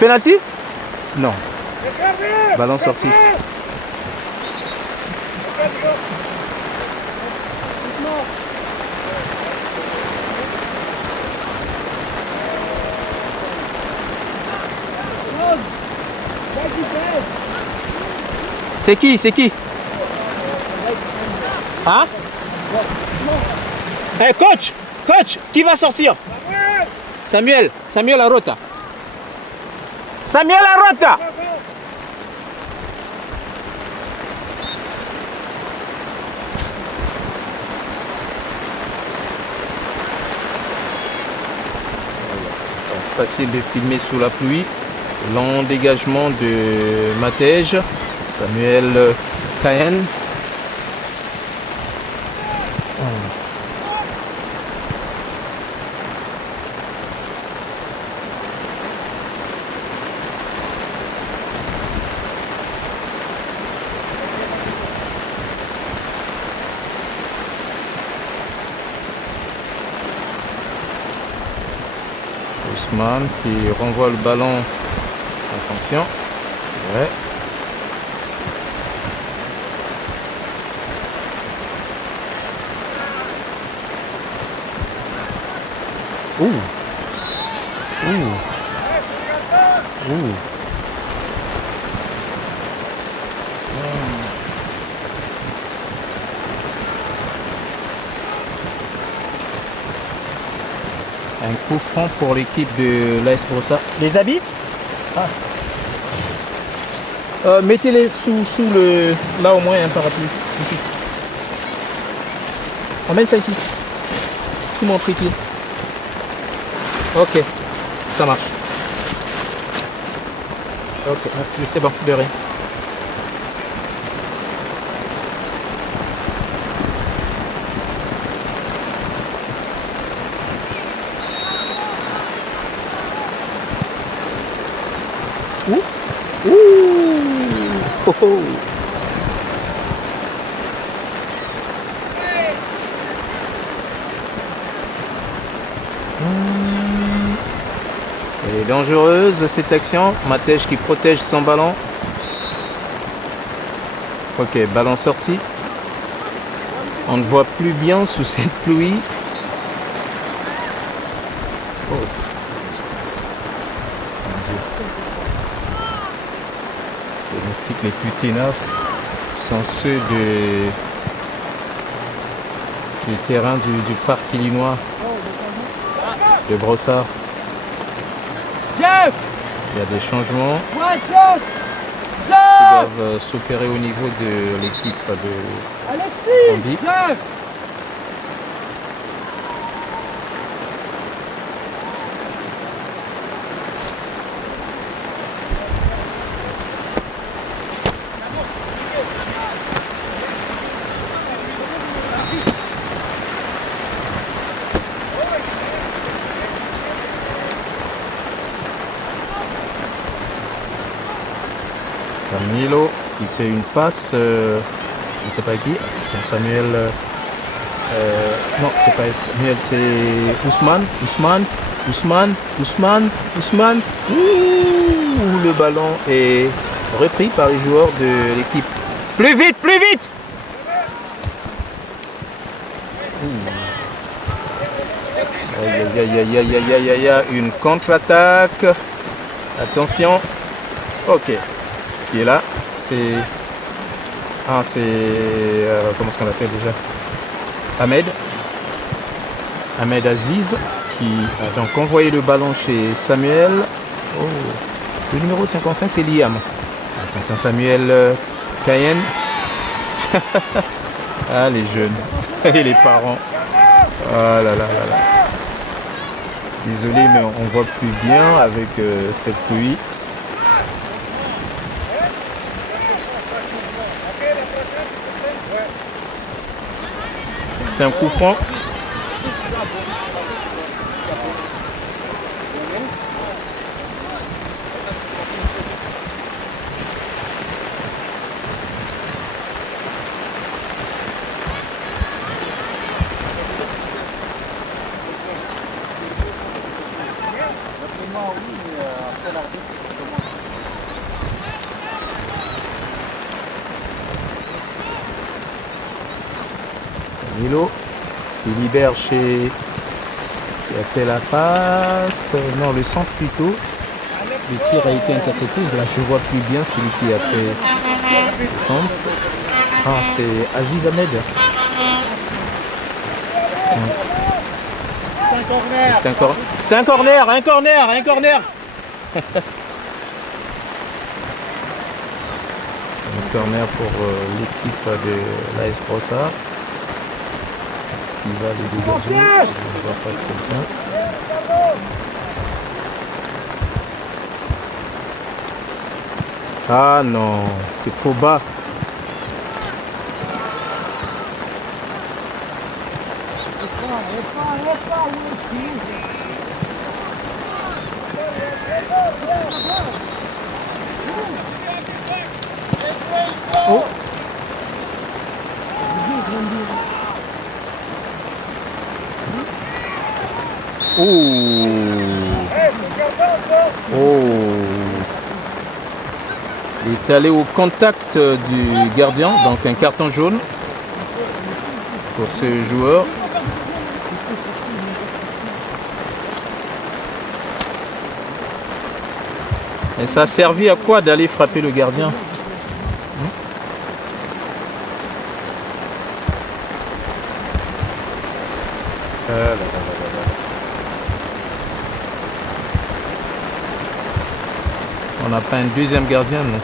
Penalty? Non. Ballon sorti. C'est qui? C'est qui? Hein? Hey, coach! Coach! Qui va sortir? Samuel! Samuel Arota! Samuel Arota! C'est pas facile de filmer sous la pluie. Long dégagement de Matej. Samuel Cahen. Ousmane qui renvoie le ballon. Attention. Ouais. Ouh. Ouh. Ouh. Un coup franc pour l'équipe de l'AS Brossard. Les habits? Ah. Mettez-les sous le... Là au moins un parapluie. Ici. Emmène ça ici. Sous mon trépied. Ok. Ça marche. Ok, merci. C'est bon, de rien. Ouh. Ouh. Oh oh. Elle est dangereuse cette action. Matej qui protège son ballon. Ok, ballon sorti. On ne voit plus bien sous cette pluie. Oh. Les moustiques les plus tenaces sont ceux du terrain du parc illinois de Brossard. Jeff! Il y a des changements qui doivent s'opérer au niveau de l'équipe de Gambie. Camilo qui fait une passe, je ne sais pas qui, c'est Samuel, non c'est pas Samuel, c'est Ousmane, ouh, le ballon est repris par les joueurs de l'équipe. Plus vite, plus vite! Aïe, une contre-attaque, attention, ok. Qui est là, c'est comment est-ce qu'on l'appelle déjà, Ahmed Aziz qui a donc envoyé le ballon chez Samuel. Oh, le numéro 55 c'est Liam. Attention Samuel Cayenne. Ah les jeunes et les parents. Ah là là là là. Désolé mais on voit plus bien avec cette pluie. C'est un coup franc. Milo qui libère chez... qui a fait la passe, non le centre plutôt. Le tir a été intercepté, là je vois plus bien celui qui a fait le centre. Ah c'est Aziz Ahmed. C'est un corner, un corner. Un corner pour l'équipe de l'AS Brossard. Il va les dégager, je ne vois pas très bien. Ah non, c'est trop bas. Oh. Il est allé au contact du gardien, donc un carton jaune pour ce joueur. Et ça a servi à quoi d'aller frapper le gardien? On n'a pas un deuxième gardien, non?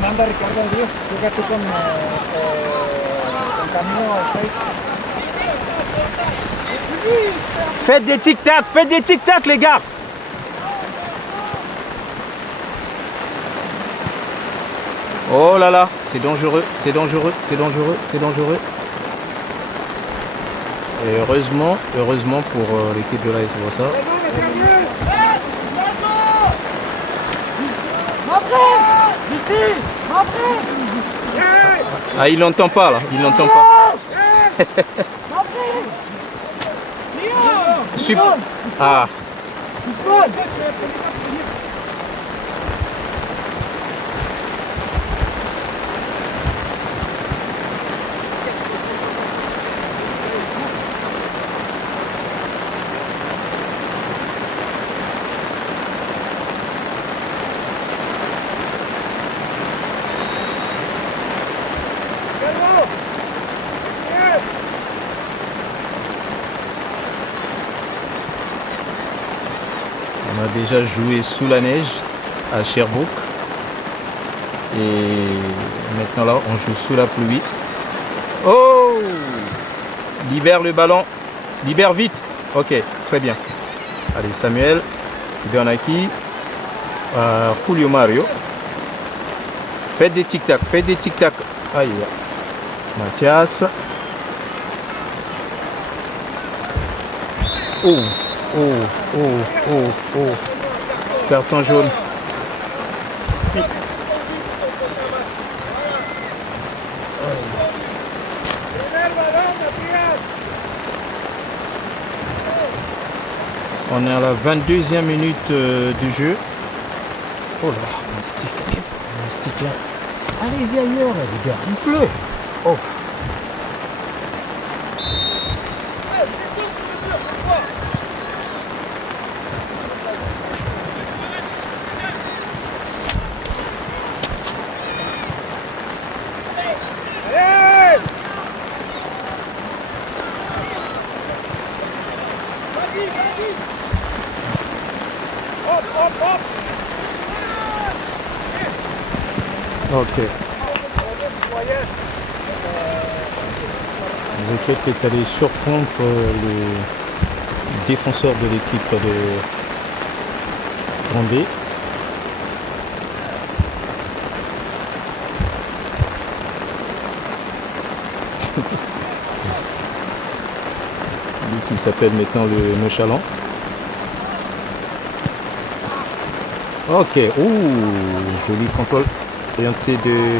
Manda Ricardo Díaz, juega tú con Camilo al 6. Faites des tic-tac les gars. Oh là là, c'est dangereux. Et heureusement pour l'équipe de l'AS Brossard. Ah, il n'entend pas là, il n'entend pas. Ah. On a déjà joué sous la neige à Sherbrooke et maintenant là on joue sous la pluie. Oh! Libère le ballon, libère vite. Ok, très bien. Allez, Samuel, il donne à qui? Julio Mario. Faites des tic-tac, faites des tic-tac. Aïe, Mathias. Oh, oh, oh, oh, oh. Carton jaune. On est à la 22e minute du jeu. Oh là, mon stick là. Allez-y ailleurs là, les gars, il pleut. Oh. Ok. Ezekiel est allé surprendre le défenseur de l'équipe de Grande. Lui qui s'appelle maintenant le nonchalant. Ok. Ouh, joli contrôle. Orienté de...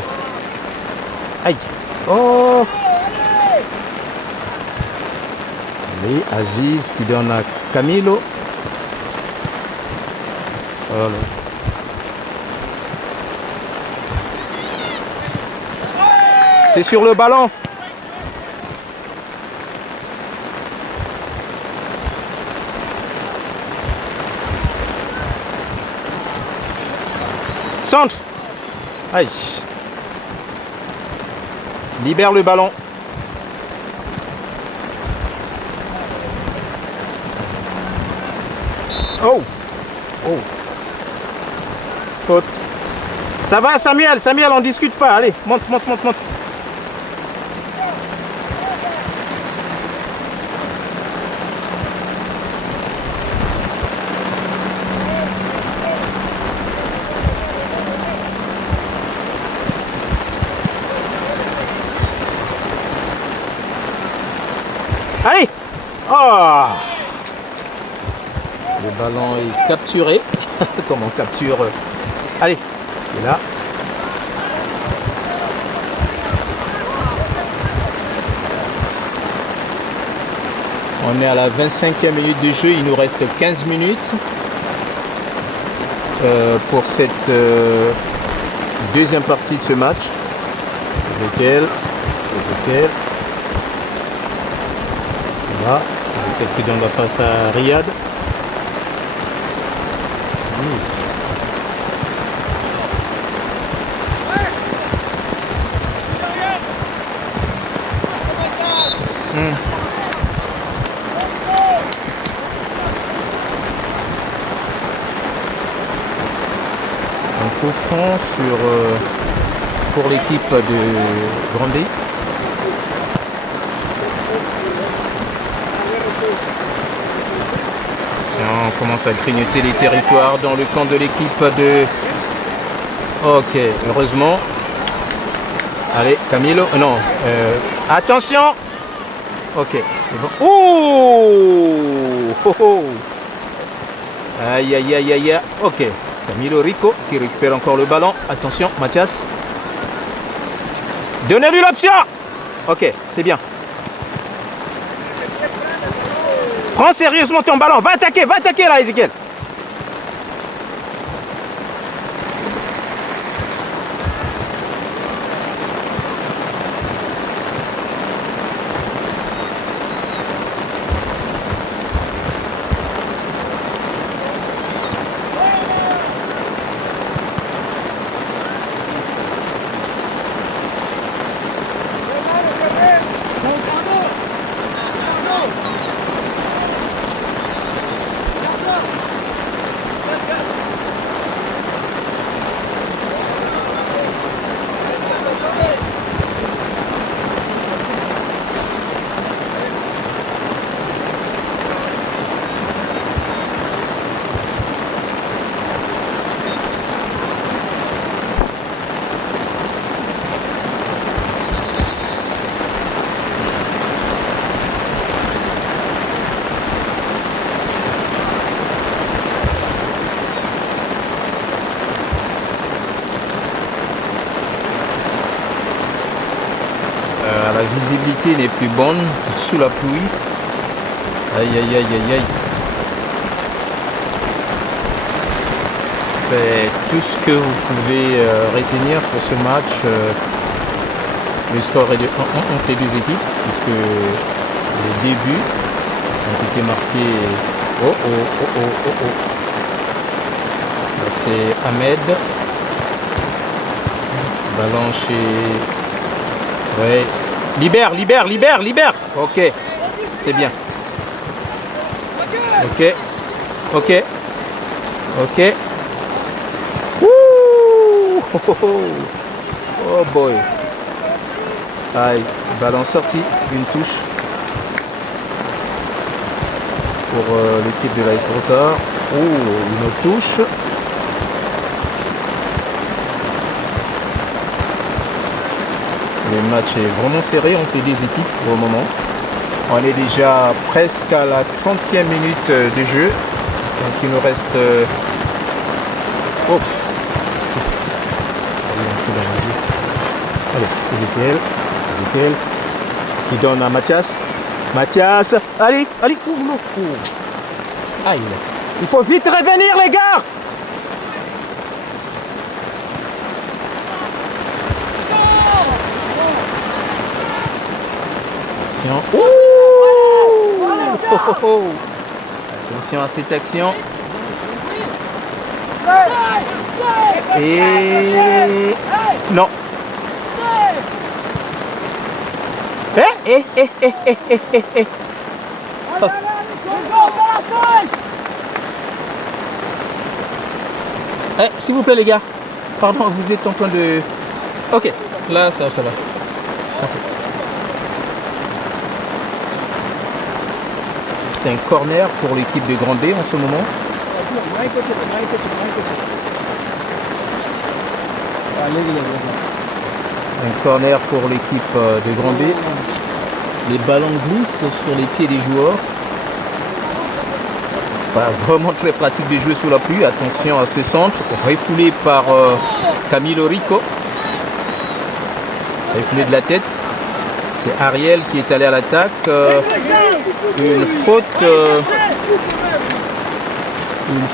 Aïe. Oh. Allez, Aziz qui donne à Camilo. Voilà. C'est sur le ballon. Centre. Aïe. Libère le ballon. Oh. Oh. Faute. Ça va Samuel, Samuel, on discute pas. Allez, monte, monte, monte, monte. Allez. Oh. Le ballon est capturé. Comment on capture? Allez, il est là. On est à la 25e minute du jeu. Il nous reste 15 minutes pour cette deuxième partie de ce match. Ezekiel. Là, Ezekiel qui donne la passe à Riyad. Un coup franc pour l'équipe de Grande. On commence à grignoter les territoires dans le camp de l'équipe de... Ok, heureusement. Allez, Camilo. Non, attention. Ok, c'est bon. Oh, oh, oh. Aïe, aïe, aïe, aïe, aïe. Ok, Camilo Rico qui récupère encore le ballon. Attention, Mathias. Donnez-lui l'option. Ok, c'est bien. Prends sérieusement ton ballon. Va attaquer là, Ezekiel. La visibilité n'est plus bonne sous la pluie. Aïe aïe aïe aïe aïe. C'est tout ce que vous pouvez retenir pour ce match. Le score est de 1-1 entre les deux équipes puisque les débuts ont été marqués. Oh oh oh oh oh oh. Là, c'est Ahmed. Ballon chez. Ouais. Libère. Ok. C'est bien. Ok. Wouh! Oh boy. Aïe. Ballon sorti. Une touche. Pour l'équipe de l'AS Brossard. Oh, une autre touche. Le match est vraiment serré entre les deux équipes pour le moment. On est déjà presque à la 30e minute de jeu. Donc il nous reste... Oh. Allez, Ezekiel. Qui donne à Mathias. Allez. Aïe. Il faut vite revenir les gars. Attention. Attention à cette action. Et... Non. S'il vous plaît les gars. Pardon, vous êtes en train de... Ok, là ça va. Merci. C'est un corner pour l'équipe de Grand B en ce moment. Un corner pour l'équipe de Grand B. Les ballons glissent sur les pieds des joueurs. Vraiment très pratique de jouer sous la pluie. Attention à ce centre. Refoulé par Camilo Rico. Refoulé de la tête. C'est Ariel qui est allé à l'attaque. Une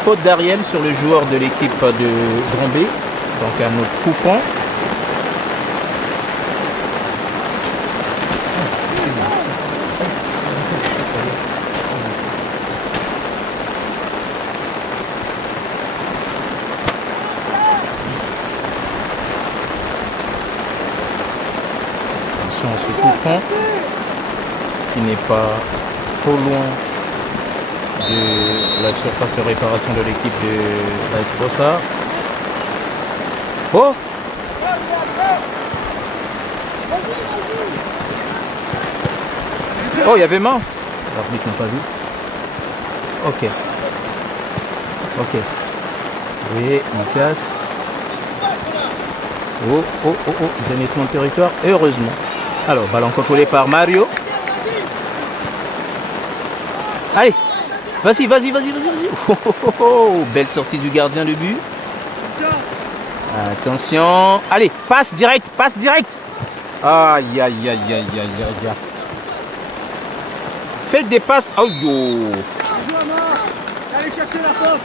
faute d'Ariel sur le joueur de l'équipe de Grand B. Donc un autre coup franc. Attention à ce coup franc qui n'est pas trop loin de la surface de réparation de l'équipe de l'AS Brossard. Oh! Oh, il y avait main. L'arbitre n'a pas vu. Ok. Oui, Mathias. Oh. Dénettement de territoire. Heureusement. Alors, ballon contrôlé par Mario. Allez. Vas-y. Oh, belle sortie du gardien de but. Attention. Allez, passe direct. Aïe. Faites des passes. Oh yo. Allez chercher la faute.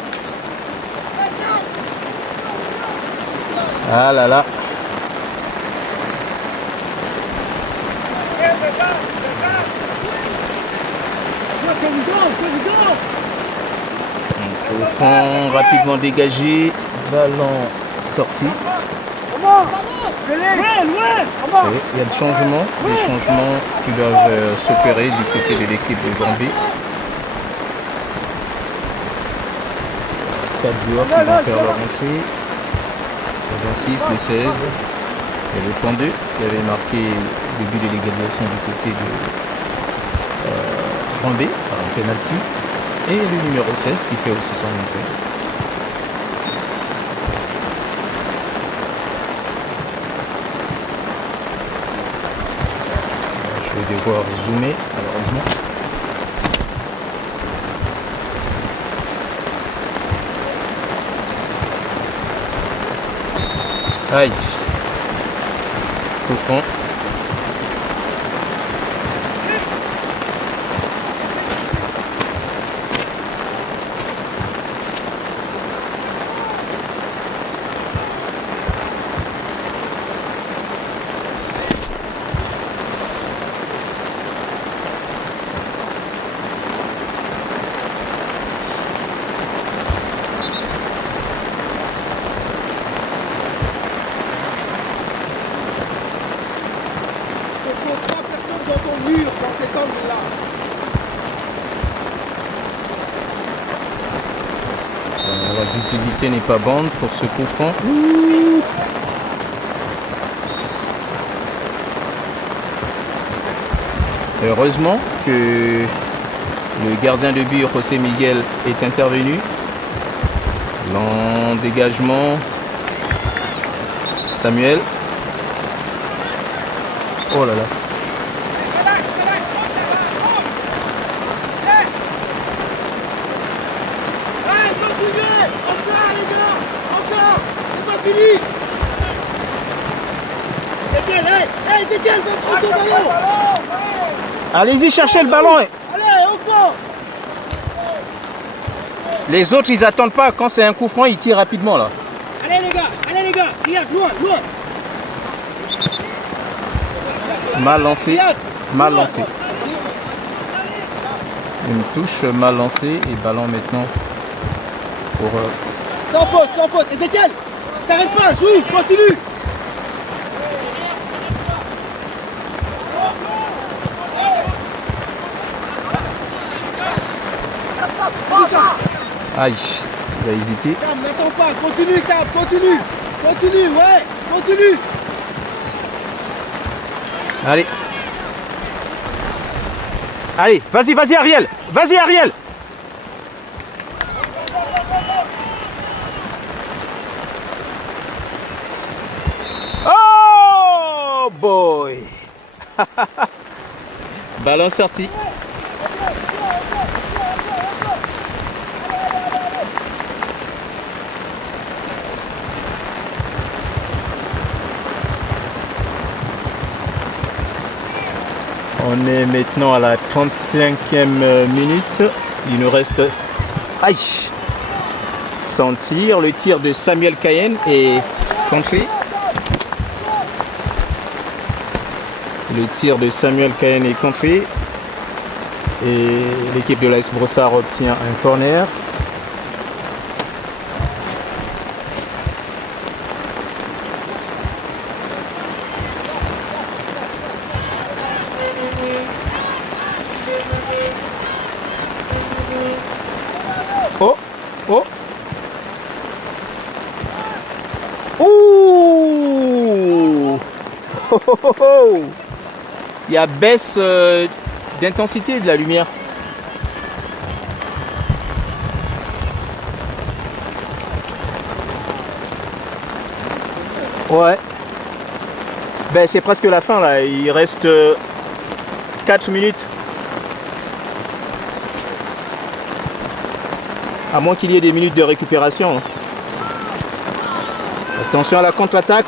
Ah là là. Coup franc rapidement dégagé. Ballon sorti. Et il y a des changements qui doivent s'opérer du côté de l'équipe de Gambie. 4 joueurs qui vont faire leur entrée. Le 26, le 16 et le 32 qui avait marqué le but de l'égalisation du côté de Gambie par un penalty. Et le numéro 16 qui fait aussi son entrée. Je vais devoir zoomer malheureusement. Aïe. Coup franc. Il faut 3 personnes dans ton mur, dans cet angle-là. La visibilité n'est pas bonne pour ce coup franc. Heureusement que le gardien de but José Miguel est intervenu. Long dégagement. Samuel. Oh là là. Allez, continuez. Encore les gars. Encore. C'est pas fini. Étienne, hey, Étienne, va prendre ton ballon. Allez-y, cherchez le ballon. Allez, encore. Les autres, ils attendent pas. Quand c'est un coup franc, ils tirent rapidement là. Allez les gars, regarde, loin. Mal lancé. Mal lancé. Une touche mal lancée et ballon maintenant pour... Sans faute. Ézéchiel, t'arrêtes pas, joue, continue. Aïe, il a hésité. Sam, n'attends pas, continue Sam, continue, ouais, continue. Allez. Allez, vas-y Ariel. Vas-y Ariel. Oh boy. Ballon sorti. On est maintenant à la 35e minute. Il nous reste... Aïe! Sans tir. Le tir de Samuel Cayenne est contré. Le tir de Samuel Cayenne est contré. Et l'équipe de l'AS Brossard obtient un corner. Oh, oh. Ouh. Oh, oh, oh, oh. Il y a baisse d'intensité de la lumière. Ouais. Ben c'est presque la fin là. Il reste 4 minutes. À moins qu'il y ait des minutes de récupération. Attention à la contre-attaque.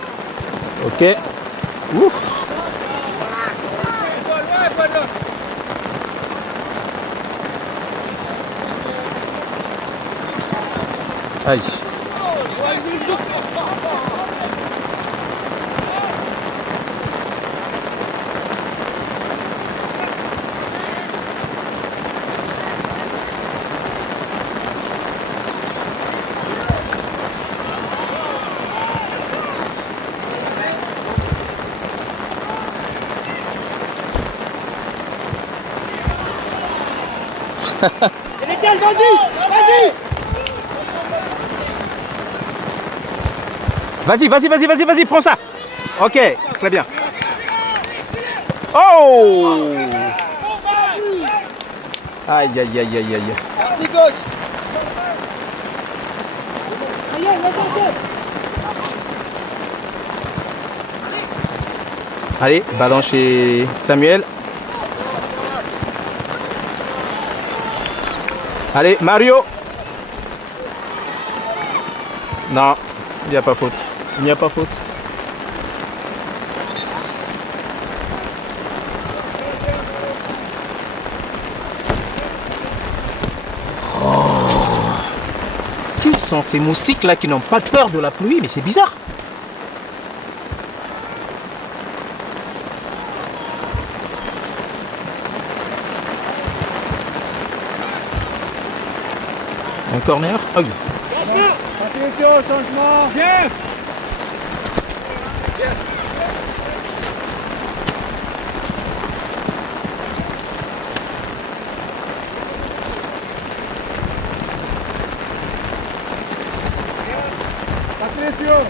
Ok. Ouf. Aïe. Étienne, vas-y, vas-y. Vas-y, prends ça. Ok, très bien. Oh! Aïe, aïe, aïe, aïe, aïe. Merci, coach. Allez, ballon chez Samuel. Allez, Mario. Non, il n'y a pas faute. Il n'y a pas faute. Oh. Qui sont ces moustiques là qui n'ont pas peur de la pluie? Mais c'est bizarre. Un corner. Oh. Attention, changement. Bien. Attention.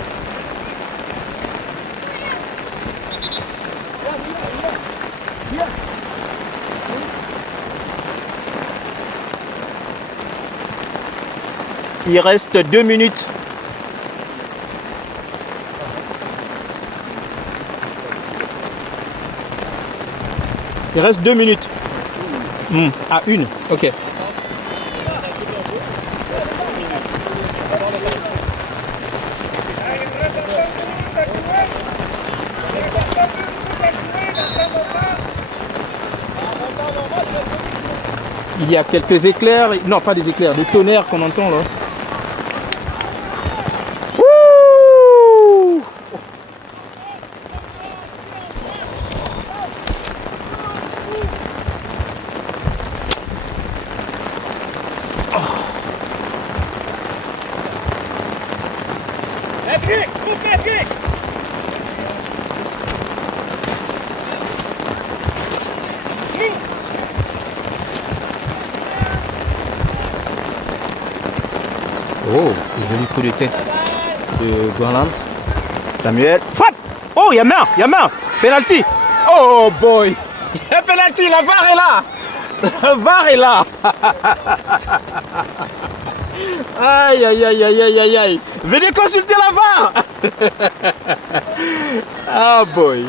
Il reste 2 minutes. Il reste 2 minutes. À 1, ok. Il y a quelques éclairs, non pas des éclairs, des tonnerres qu'on entend là. Ouh! Patrick, coupe Patrick. Oh, joli coup de tête de Guanan. Samuel. Frappe! Oh, il y a main! Penalty! Oh boy! Il y a penalty, la VAR est là! La VAR est là! Aïe, aïe, aïe, aïe, aïe, aïe, aïe! Venez consulter la VAR! Ah boy!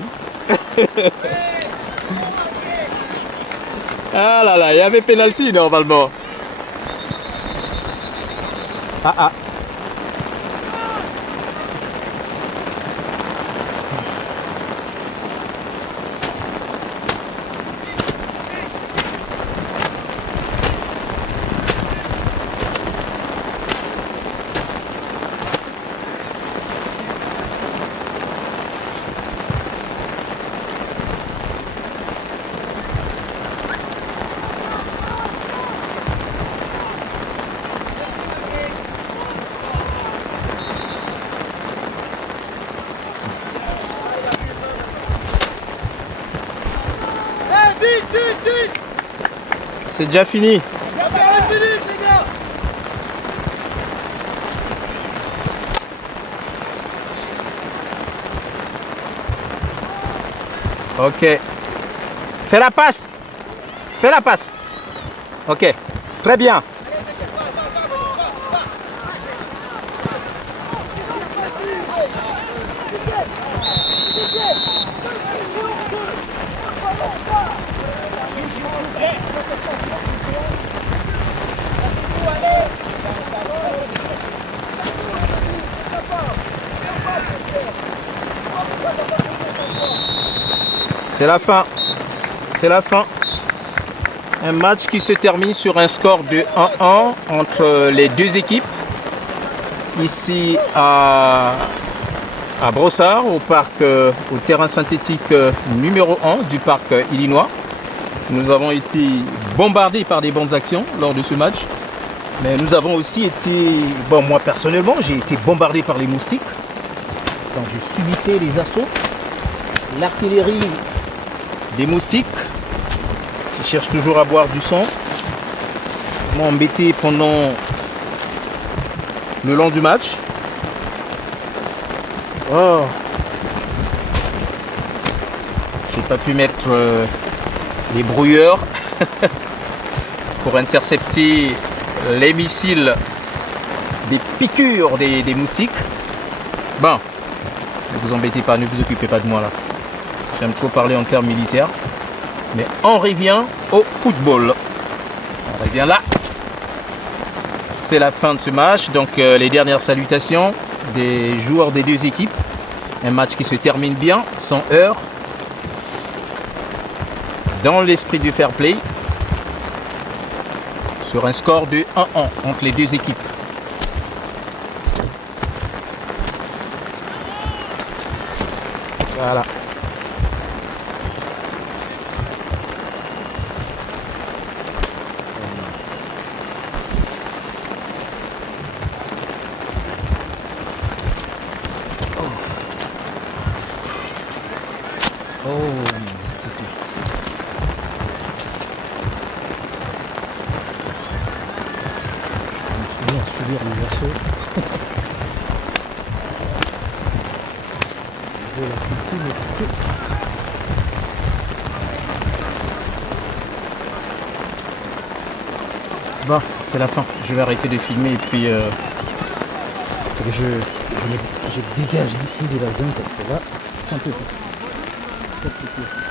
Ah là là, il y avait penalty normalement. Ah. Vite. C'est déjà fini. Il y a 40 minutes, les gars. Ok. Fais la passe. Ok. Très bien. C'est la fin. Un match qui se termine sur un score de 1-1 entre les deux équipes. ici à Brossard, au terrain synthétique numéro 1 du parc Illinois. Nous avons été bombardés par des bonnes actions lors de ce match. Mais nous avons aussi été, bon, moi personnellement, j'ai été bombardé par les moustiques. Donc je subissais les assauts, l'artillerie des moustiques qui cherchent toujours à boire du sang. M'ont embêté pendant le long du match. Oh. J'ai pas pu mettre les brouilleurs pour intercepter les missiles des piqûres des moustiques. Bon, ne vous embêtez pas, ne vous occupez pas de moi là. J'aime trop parler en termes militaires. Mais on revient au football. On revient là. C'est la fin de ce match. Donc les dernières salutations des joueurs des deux équipes. Un match qui se termine bien, sans heurts. Dans l'esprit du fair play. Sur un score de 1-1 entre les deux équipes. Voilà. Subir les assauts. Bon, c'est la fin. Je vais arrêter de filmer et puis je dégage d'ici de la zone parce que là, c'est un peu compliqué.